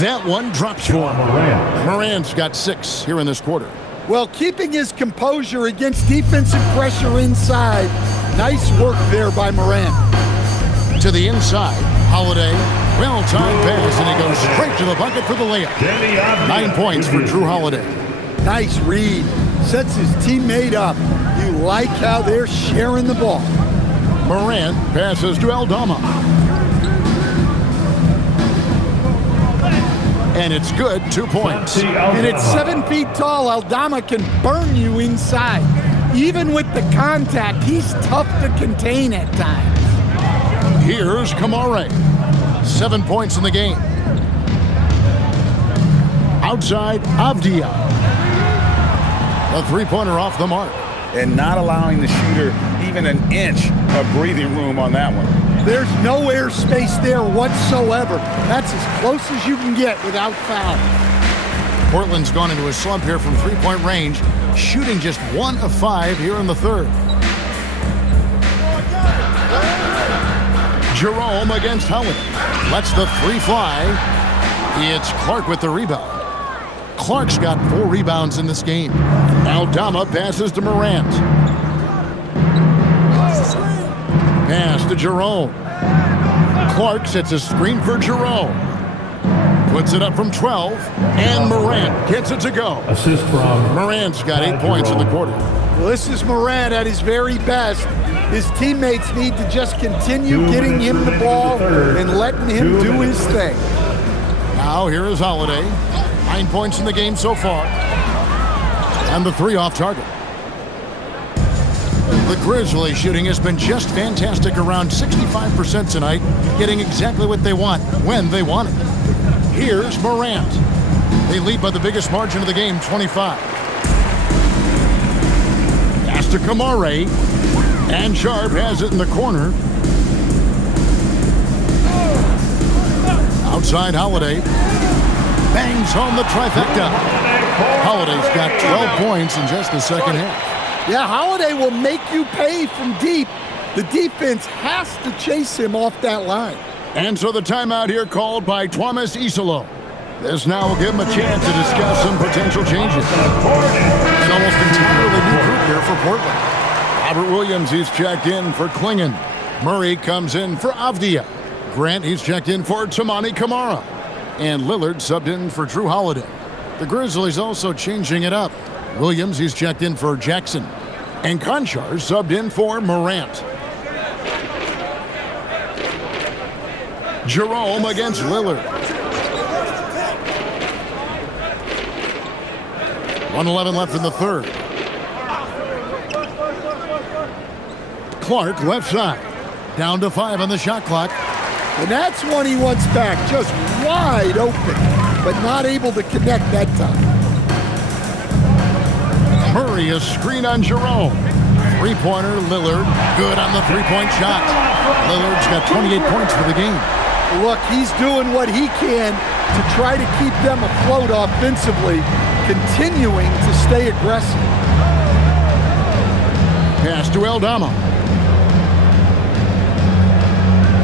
That one drops for him. Morant's got 6 here in this quarter. Well, keeping his composure against defensive pressure inside. Nice work there by Morant. To the inside, Holiday. Well-timed pass, and he goes straight to the bucket for the layup. 9 points for Drew Holiday. Nice read. Sets his teammate up. You like how they're sharing the ball. Morant passes to Aldama. And it's good, 2 points. And at 7 feet tall, Aldama can burn you inside. Even with the contact, he's tough to contain at times. Here's Kamare. 7 points in the game. Outside, Avdia. A 3-pointer off the mark. And not allowing the shooter even an inch of breathing room on that one. There's no air space there whatsoever. That's as close as you can get without foul. Portland's gone into a slump here from 3-point range, shooting just 1 of 5 here in the third. Jerome against Howard. Lets the 3 fly. It's Clark with the rebound. Clark's got 4 rebounds in this game. Aldama passes to Morant. Pass to Jerome. Clark sets a screen for Jerome. Puts it up from 12. And Morant gets it to go. Assist from Morant's got 8 points in the quarter. Well, this is Morant at his very best. His teammates need to just continue getting him the ball and letting him do his thing. Now here is Holiday. 9 points in the game so far. And the 3 off target. The Grizzlies shooting has been just fantastic, around 65% tonight, getting exactly what they want when they want it. Here's Morant. They lead by the biggest margin of the game, 25. Pass to Kamare. And Sharp has it in the corner. Outside Holiday. Bangs home the trifecta. Holiday's got 12 points in just the second half. Yeah, Holiday will make you pay from deep. The defense has to chase him off that line. And so the timeout here called by Thomas Isolo. This now will give him a chance to discuss some potential changes. An almost entirely new group here for Portland. Robert Williams, he's checked in for Klingon. Murray comes in for Avdia. Grant, he's checked in for Tamani Kamara. And Lillard subbed in for Drew Holiday. The Grizzlies also changing it up. Williams, he's checked in for Jackson. And Conchar subbed in for Morant. Jerome against Lillard. 1:11 left in the third. Clark left side. Down to 5 on the shot clock. And that's one he wants back, just wide open, but not able to connect that time. Murray, a screen on Jerome. Three-pointer, Lillard, good on the three-point shot. Lillard's got 28 points for the game. Look, he's doing what he can to try to keep them afloat offensively, continuing to stay aggressive. Pass to Aldama.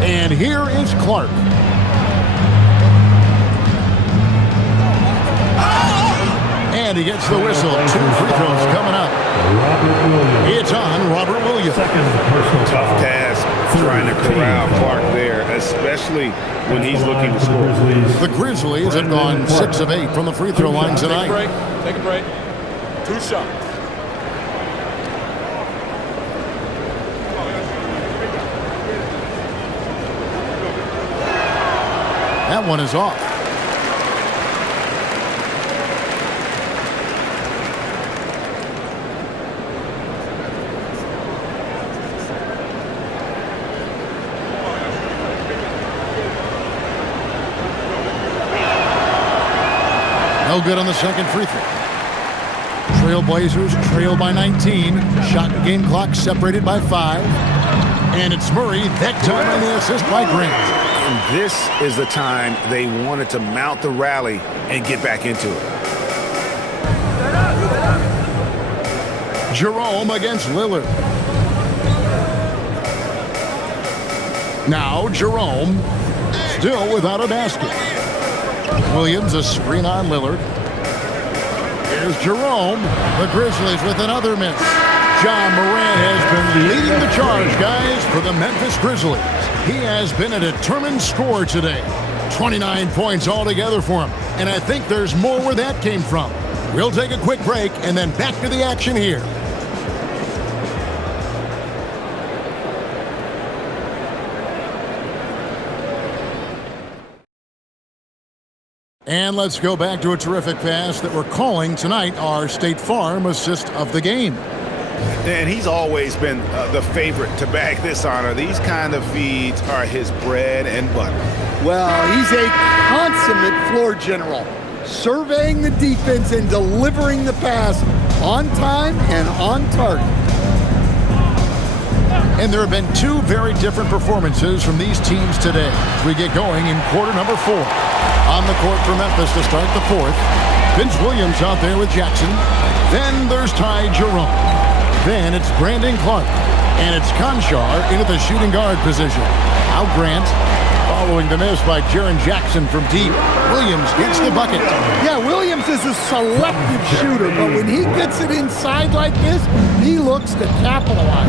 And here is Clark. And he gets the whistle. 2 free throws coming up. It's on Robert Williams. Tough task trying to corral Clark there, especially when he's looking to score. The Grizzlies have gone 6 of 8 from the free throw line tonight. Take a break. 2 shots. That one is off. No good on the second free throw. Trailblazers trail by 19. Shot and game clock separated by 5. And it's Murray, that time on the assist by Grant. And this is the time they wanted to mount the rally and get back into it. Jerome against Lillard. Now Jerome, still without a basket. Williams, a screen on Lillard. Here's Jerome. The Grizzlies with another miss. John Morant has been leading the charge, guys, for the Memphis Grizzlies. He has been a determined scorer today. 29 points altogether for him. And I think there's more where that came from. We'll take a quick break and then back to the action here. And let's go back to a terrific pass that we're calling tonight our State Farm assist of the game. And he's always been the favorite to bag this honor. These kind of feeds are his bread and butter. Well, he's a consummate floor general, surveying the defense and delivering the pass on time and on target. And there have been 2 very different performances from these teams today as we get going in quarter number 4. On the court for Memphis to start the 4th. Vince Williams out there with Jackson. Then there's Ty Jerome. Then it's Brandon Clark. And it's Conchar into the shooting guard position. Now Grant, following the miss by Jaren Jackson from deep. Williams gets the bucket. Yeah, Williams is a selective shooter, but when he gets it inside like this, he looks to capitalize.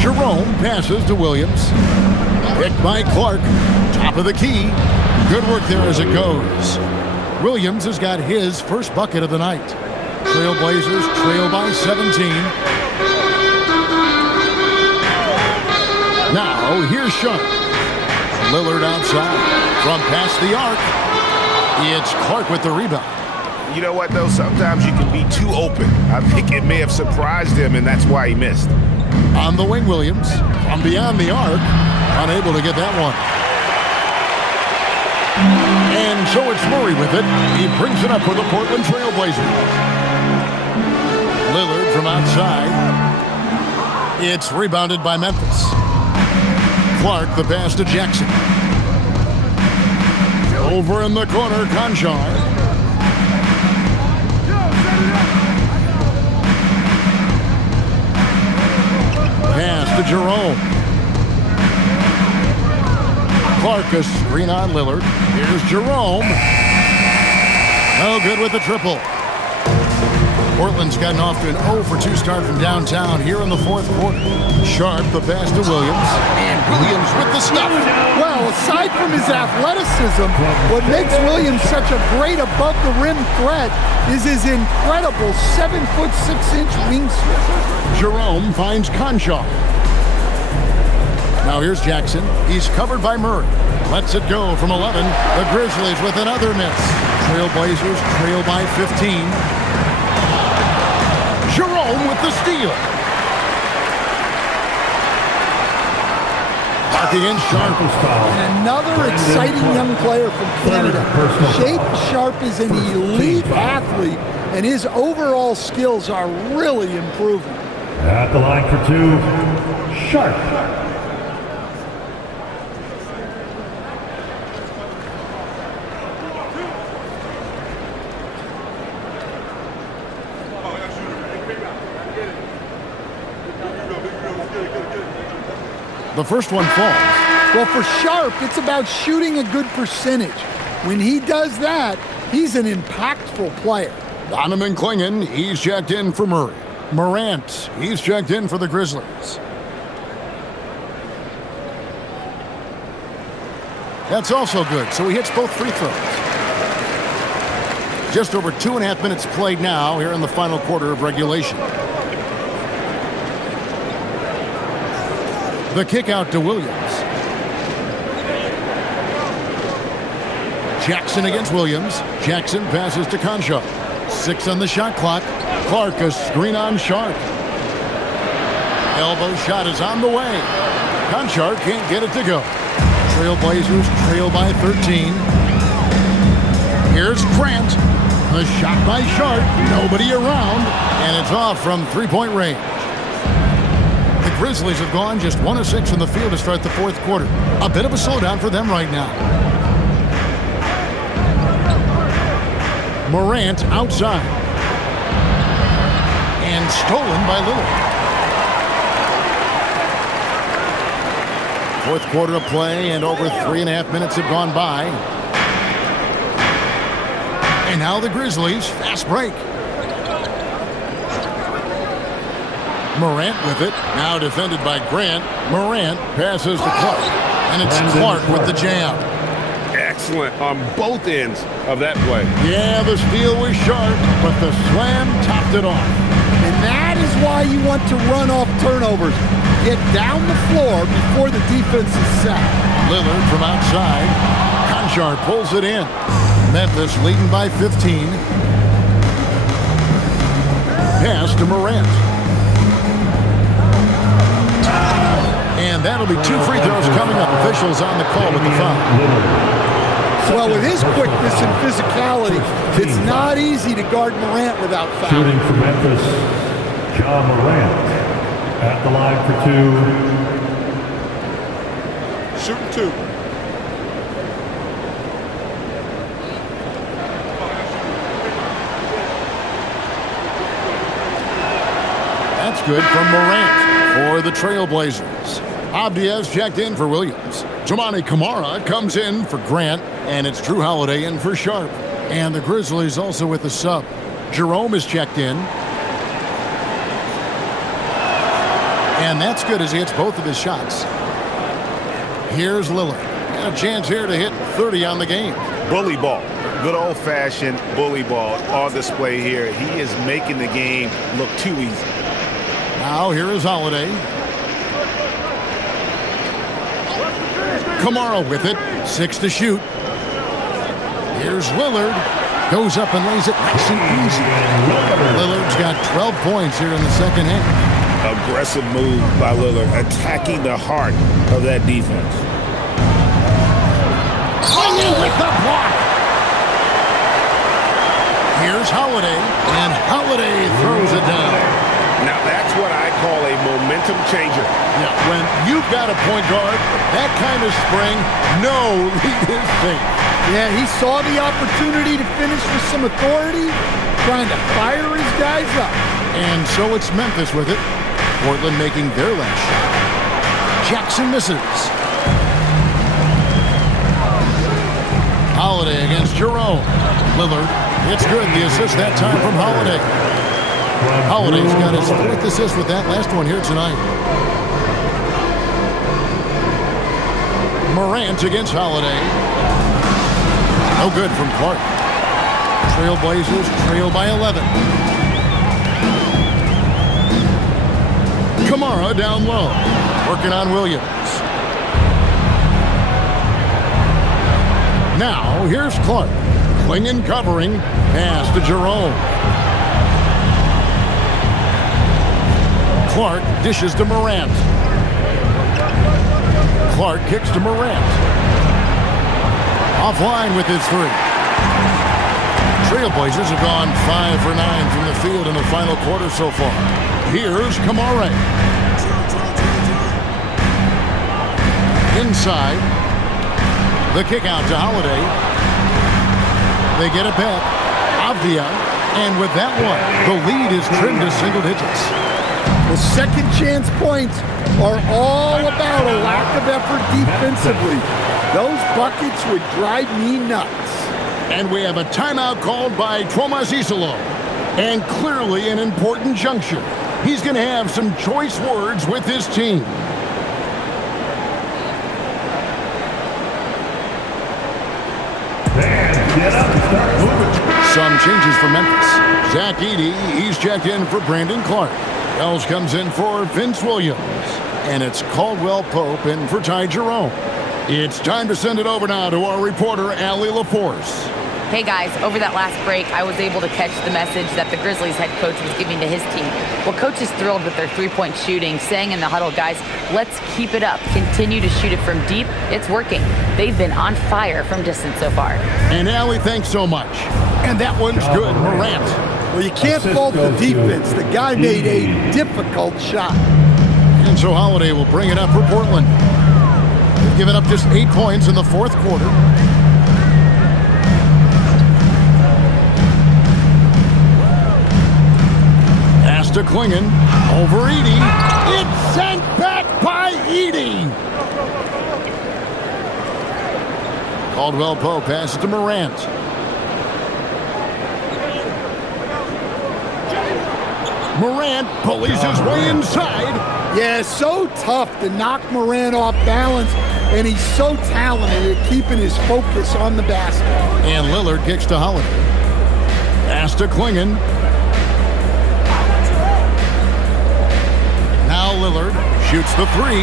Jerome passes to Williams. Picked by Clark. Top of the key. Good work there as it goes. Williams has got his first bucket of the night. Trailblazers trail by 17. Now, here's Sean. Lillard outside. From past the arc. It's Clark with the rebound. You know what, though? Sometimes you can be too open. I think it may have surprised him, and that's why he missed. On the wing, Williams. From beyond the arc. Unable to get that one. And so it's Murray with it. He brings it up for the Portland Trailblazers. Lillard from outside. It's rebounded by Memphis. Clark, the pass to Jackson. Over in the corner, Conchar. to Jerome. Clark, a screen on Lillard. Here's Jerome. No good with the triple. Portland's gotten off to an 0 for 2 start from downtown here in the fourth quarter. Sharp, the pass to Williams. And Williams with the stuff. Well, aside from his athleticism, what makes Williams such a great above-the-rim threat is his incredible 7'6" wingspan. Jerome finds Conchaw. Now here's Jackson. He's covered by Murray. Lets it go from 11. The Grizzlies with another miss. Trailblazers trail by 15. Jerome with the steal. Back against Sharp. And another exciting young player from Canada. Shaden Sharp is an elite athlete, and his overall skills are really improving. At the line for 2, Sharp. The first one falls. Well, for Sharp, it's about shooting a good percentage. When he does that, he's an impactful player. Donovan Clingan, he's checked in for Murray. Morant, he's checked in for the Grizzlies. That's also good, so he hits both free throws. Just over 2.5 minutes played now here in the final quarter of regulation. The kick out to Williams. Jackson against Williams. Jackson passes to Conchaw. 6 on the shot clock. Clark, a screen on Sharp. Elbow shot is on the way. Conchaw can't get it to go. Trailblazers trail by 13. Here's Grant. The shot by Sharp. Nobody around. And it's off from three-point range. The Grizzlies have gone just 1 of 6 from the field to start the fourth quarter. A bit of a slowdown for them right now. Morant outside. And stolen by Lillard. Fourth quarter of play, and over 3.5 minutes have gone by. And now the Grizzlies, fast break. Morant with it, now defended by Grant. Morant passes to Clark, and it's Clark with the jam. Excellent on both ends of that play. Yeah, the steal was sharp, but the slam topped it off. And that is why you want to run off turnovers. Get down the floor before the defense is set. Lillard from outside. Conchaw pulls it in. Memphis leading by 15. Pass to Morant. And that'll be 2 free throws coming up. Officials on the call with the foul. Well, with his quickness and physicality, it's not easy to guard Morant without foul. Shooting for Memphis, John Morant. At the line for 2. Shooting 2. That's good from Morant for the Trailblazers. Abdias checked in for Williams. Toumani Camara comes in for Grant, and it's Drew Holiday in for Sharp. And the Grizzlies also with the sub. Jerome is checked in. And that's good as he hits both of his shots. Here's Lillard. Got a chance here to hit 30 on the game. Bully ball. Good old-fashioned bully ball on display here. He is making the game look too easy. Now here is Holiday. Camara with it. 6 to shoot. Here's Lillard. Goes up and lays it nice and easy. Lillard's got 12 points here in the second half. Aggressive move by Lillard, attacking the heart of that defense. With the block. Here's Holiday, and Holiday throws it down. Now that's what I call a momentum changer. Yeah, when you've got a point guard, that kind of spring, no lead is safe. Yeah, he saw the opportunity to finish with some authority, trying to fire his guys up. And so it's Memphis with it. Portland making their last shot. Jackson misses. Holiday against Jerome. Lillard. It's good. The assist that time from Holiday. Holiday's got his 4th assist with that last one here tonight. Morant against Holiday. No good from Clark. Trailblazers trail by 11. Kamara down low. Working on Williams. Now, here's Clark. Clinging, covering. Pass to Jerome. Clark dishes to Morant. Clark kicks to Morant. Offline with his 3. Trailblazers have gone 5 for 9 from the field in the final quarter so far. Here's Kamara. Inside. The kick out to Holiday. They get it back. Avdia. And with that one, the lead is trimmed to single digits. The second chance points are all about a lack of effort defensively. Those buckets would drive me nuts. And we have a timeout called by Tomas Isolo. And clearly an important juncture. He's going to have some choice words with his team. Get up and start moving. Some changes for Memphis. Zach Edey, he's checked in for Brandon Clark. Wells comes in for Vince Williams. And it's Caldwell Pope in for Ty Jerome. It's time to send it over now to our reporter, Allie LaForce. Hey guys, over that last break, I was able to catch the message that the Grizzlies head coach was giving to his team. Well, coach is thrilled with their three-point shooting, saying in the huddle, guys, let's keep it up. Continue to shoot it from deep. It's working. They've been on fire from distance so far. And Allie, thanks so much. And that one's good, Morant. Well, you can't fault the defense. The guy made a difficult shot. And so Holiday will bring it up for Portland. They've given up just 8 points in the 4th quarter. To Klingon, over Edey. It's sent back by Edey. Caldwell Pope passes to Morant. Morant pulleys his way inside. Yeah, so tough to knock Morant off balance, and he's so talented at keeping his focus on the basket. And Lillard kicks to Holiday. Pass to Klingon. Now Lillard shoots the 3.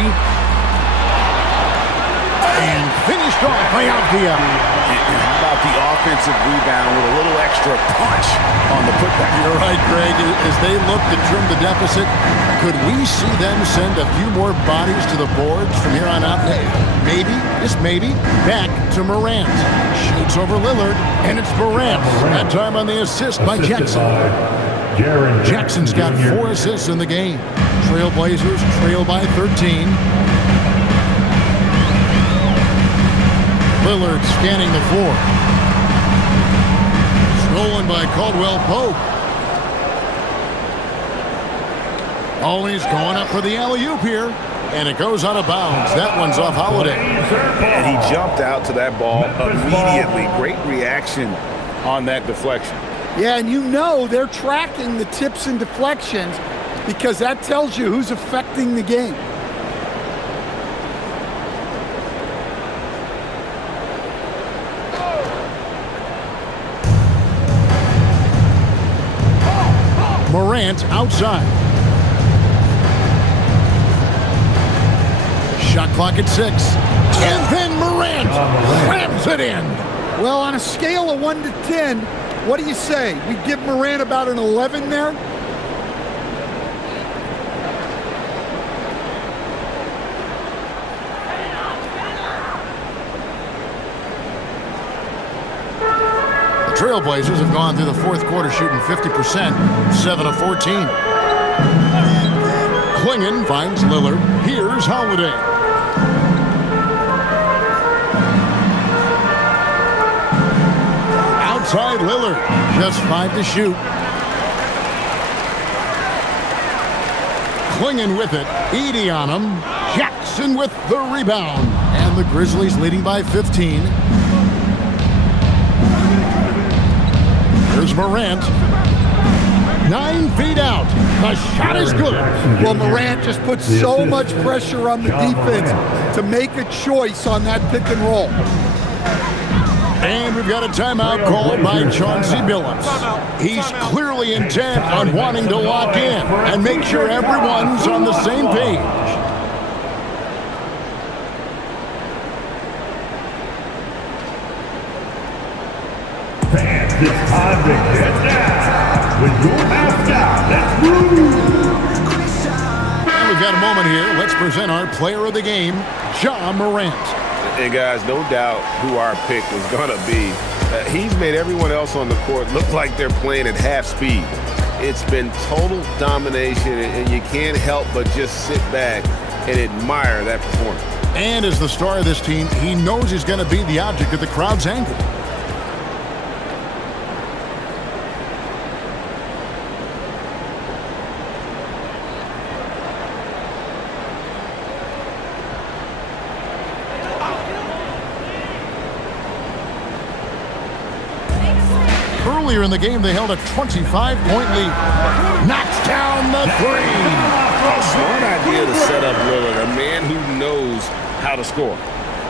And finished off by Avdia. And how about the offensive rebound with a little extra punch on the putback? You're right, Greg. As they look to trim the deficit, could we see them send a few more bodies to the boards from here on out? Maybe, just maybe. Back to Morant. Shoots over Lillard, and it's Morant. That time on the assist by Jackson. Jackson's got 4 assists in the game. Trailblazers trail by 13. Lillard scanning the floor. Stolen by Caldwell Pope. Always going up for the alley-oop here. And it goes out of bounds. That one's off Holiday. And he jumped out to that ball immediately. Great reaction on that deflection. Yeah, and you know they're tracking the tips and deflections because that tells you who's affecting the game. Morant outside. Shot clock at 6. And then Morant slams it in. Well, on a scale of 1 to 10, what do you say? We give Morant about an 11 there? The Trailblazers have gone through the 4th quarter shooting 50%, 7 of 14. Klingon finds Lillard. Here's Holiday. Outside Lillard. Just 5 to shoot. Klingon with it. Edey on him. Jackson with the rebound. And the Grizzlies leading by 15. Here's Morant. 9 feet out. The shot is good. Well, Morant just put so much pressure on the defense to make a choice on that pick and roll. And we've got a timeout called by Chauncey Billups. He's clearly intent on wanting to lock in and make sure everyone's on the same page. Fans, it's time to get down. With your half down, let's move. And we've got a moment here. Let's present our player of the game, Ja Morant. And guys, no doubt who our pick was going to be. He's made everyone else on the court look like they're playing at half speed. It's been total domination, and you can't help but just sit back and admire that performance. And as the star of this team, he knows he's going to be the object of the crowd's anger. Earlier in the game, they held a 25-point lead. Knocks down the three. A smart idea to set up Lillard, a man who knows how to score.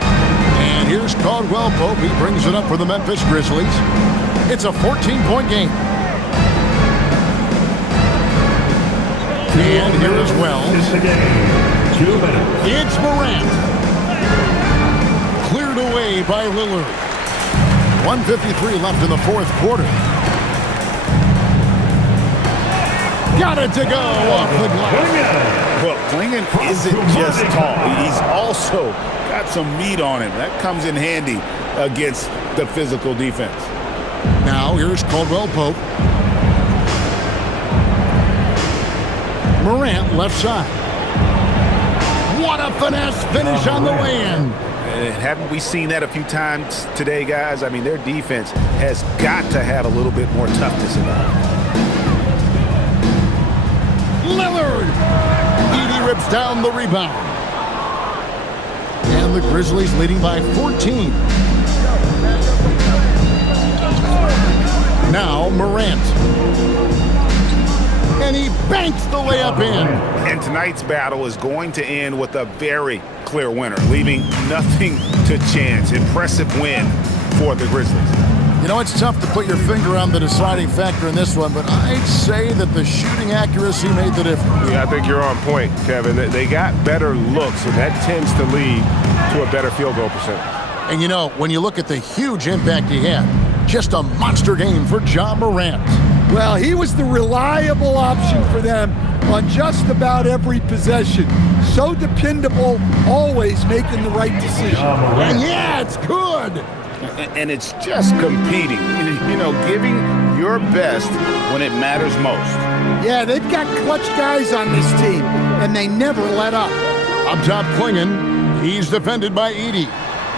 And here's Caldwell Pope. He brings it up for the Memphis Grizzlies. It's a 14-point game. And here is Wells. 2 minutes. It's Morant. Cleared away by Lillard. 1:53 left in the fourth quarter. Got it to go off the glass. Well, Clingan isn't just tall. He's also got some meat on him. That comes in handy against the physical defense. Now here's Caldwell Pope. Morant left side. What a finesse finish on the way-in. Haven't we seen that a few times today, guys? I mean, their defense has got to have a little bit more toughness about it. Lillard! Edey rips down the rebound. And the Grizzlies leading by 14. Now Morant. And he banks the layup in. And tonight's battle is going to end with a very clear winner, leaving nothing to chance. Impressive win for the Grizzlies. You know, it's tough to put your finger on the deciding factor in this one, but I'd say that the shooting accuracy made the difference. Yeah, I think you're on point, Kevin. They got better looks, and that tends to lead to a better field goal percentage. And you know, when you look at the huge impact he had, just a monster game for Ja Morant. Well, he was the reliable option for them on just about every possession. So dependable, always making the right decision. And yeah, it's good. And it's just competing, you know, giving your best when it matters most. Yeah, they've got clutch guys on this team, and they never let up. Up top, Clingan. He's defended by Edey.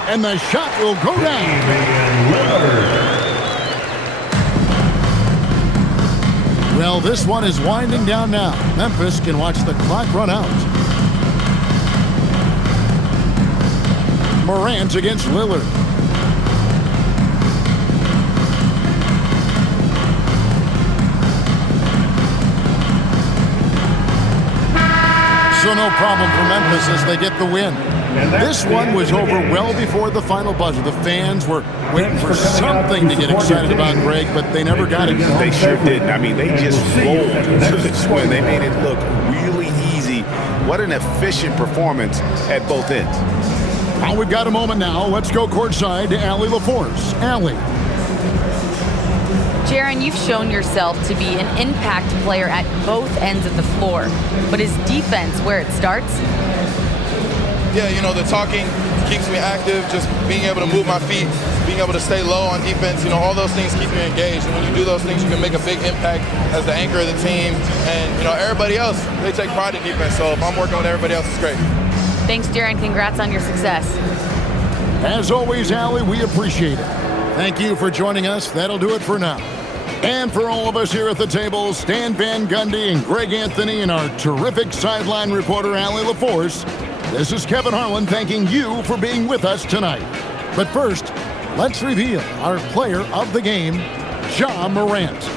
And the shot will go down. Well, this one is winding down now. Memphis can watch the clock run out. Morant against Lillard. So no problem for Memphis as they get the win. This one was over well before the final buzzer. The fans were waiting for something to get excited about, Greg, but they never got it. They sure didn't. I mean, they just rolled to this win. They made it look really easy. What an efficient performance at both ends. Well, we've got a moment now. Let's go courtside to Allie LaForce. Allie. Jaren, you've shown yourself to be an impact player at both ends of the floor. But is defense where it starts? Yeah, you know, the talking keeps me active, just being able to move my feet, being able to stay low on defense, you know, all those things keep you engaged. And when you do those things, you can make a big impact as the anchor of the team. And, you know, everybody else, they take pride in defense. So if I'm working with everybody else, it's great. Thanks, Jaren. Congrats on your success. As always, Allie, we appreciate it. Thank you for joining us. That'll do it for now. And for all of us here at the table, Stan Van Gundy and Greg Anthony and our terrific sideline reporter, Allie LaForce, This is Kevin Harlan thanking you for being with us tonight. But first, let's reveal our player of the game, Ja Morant.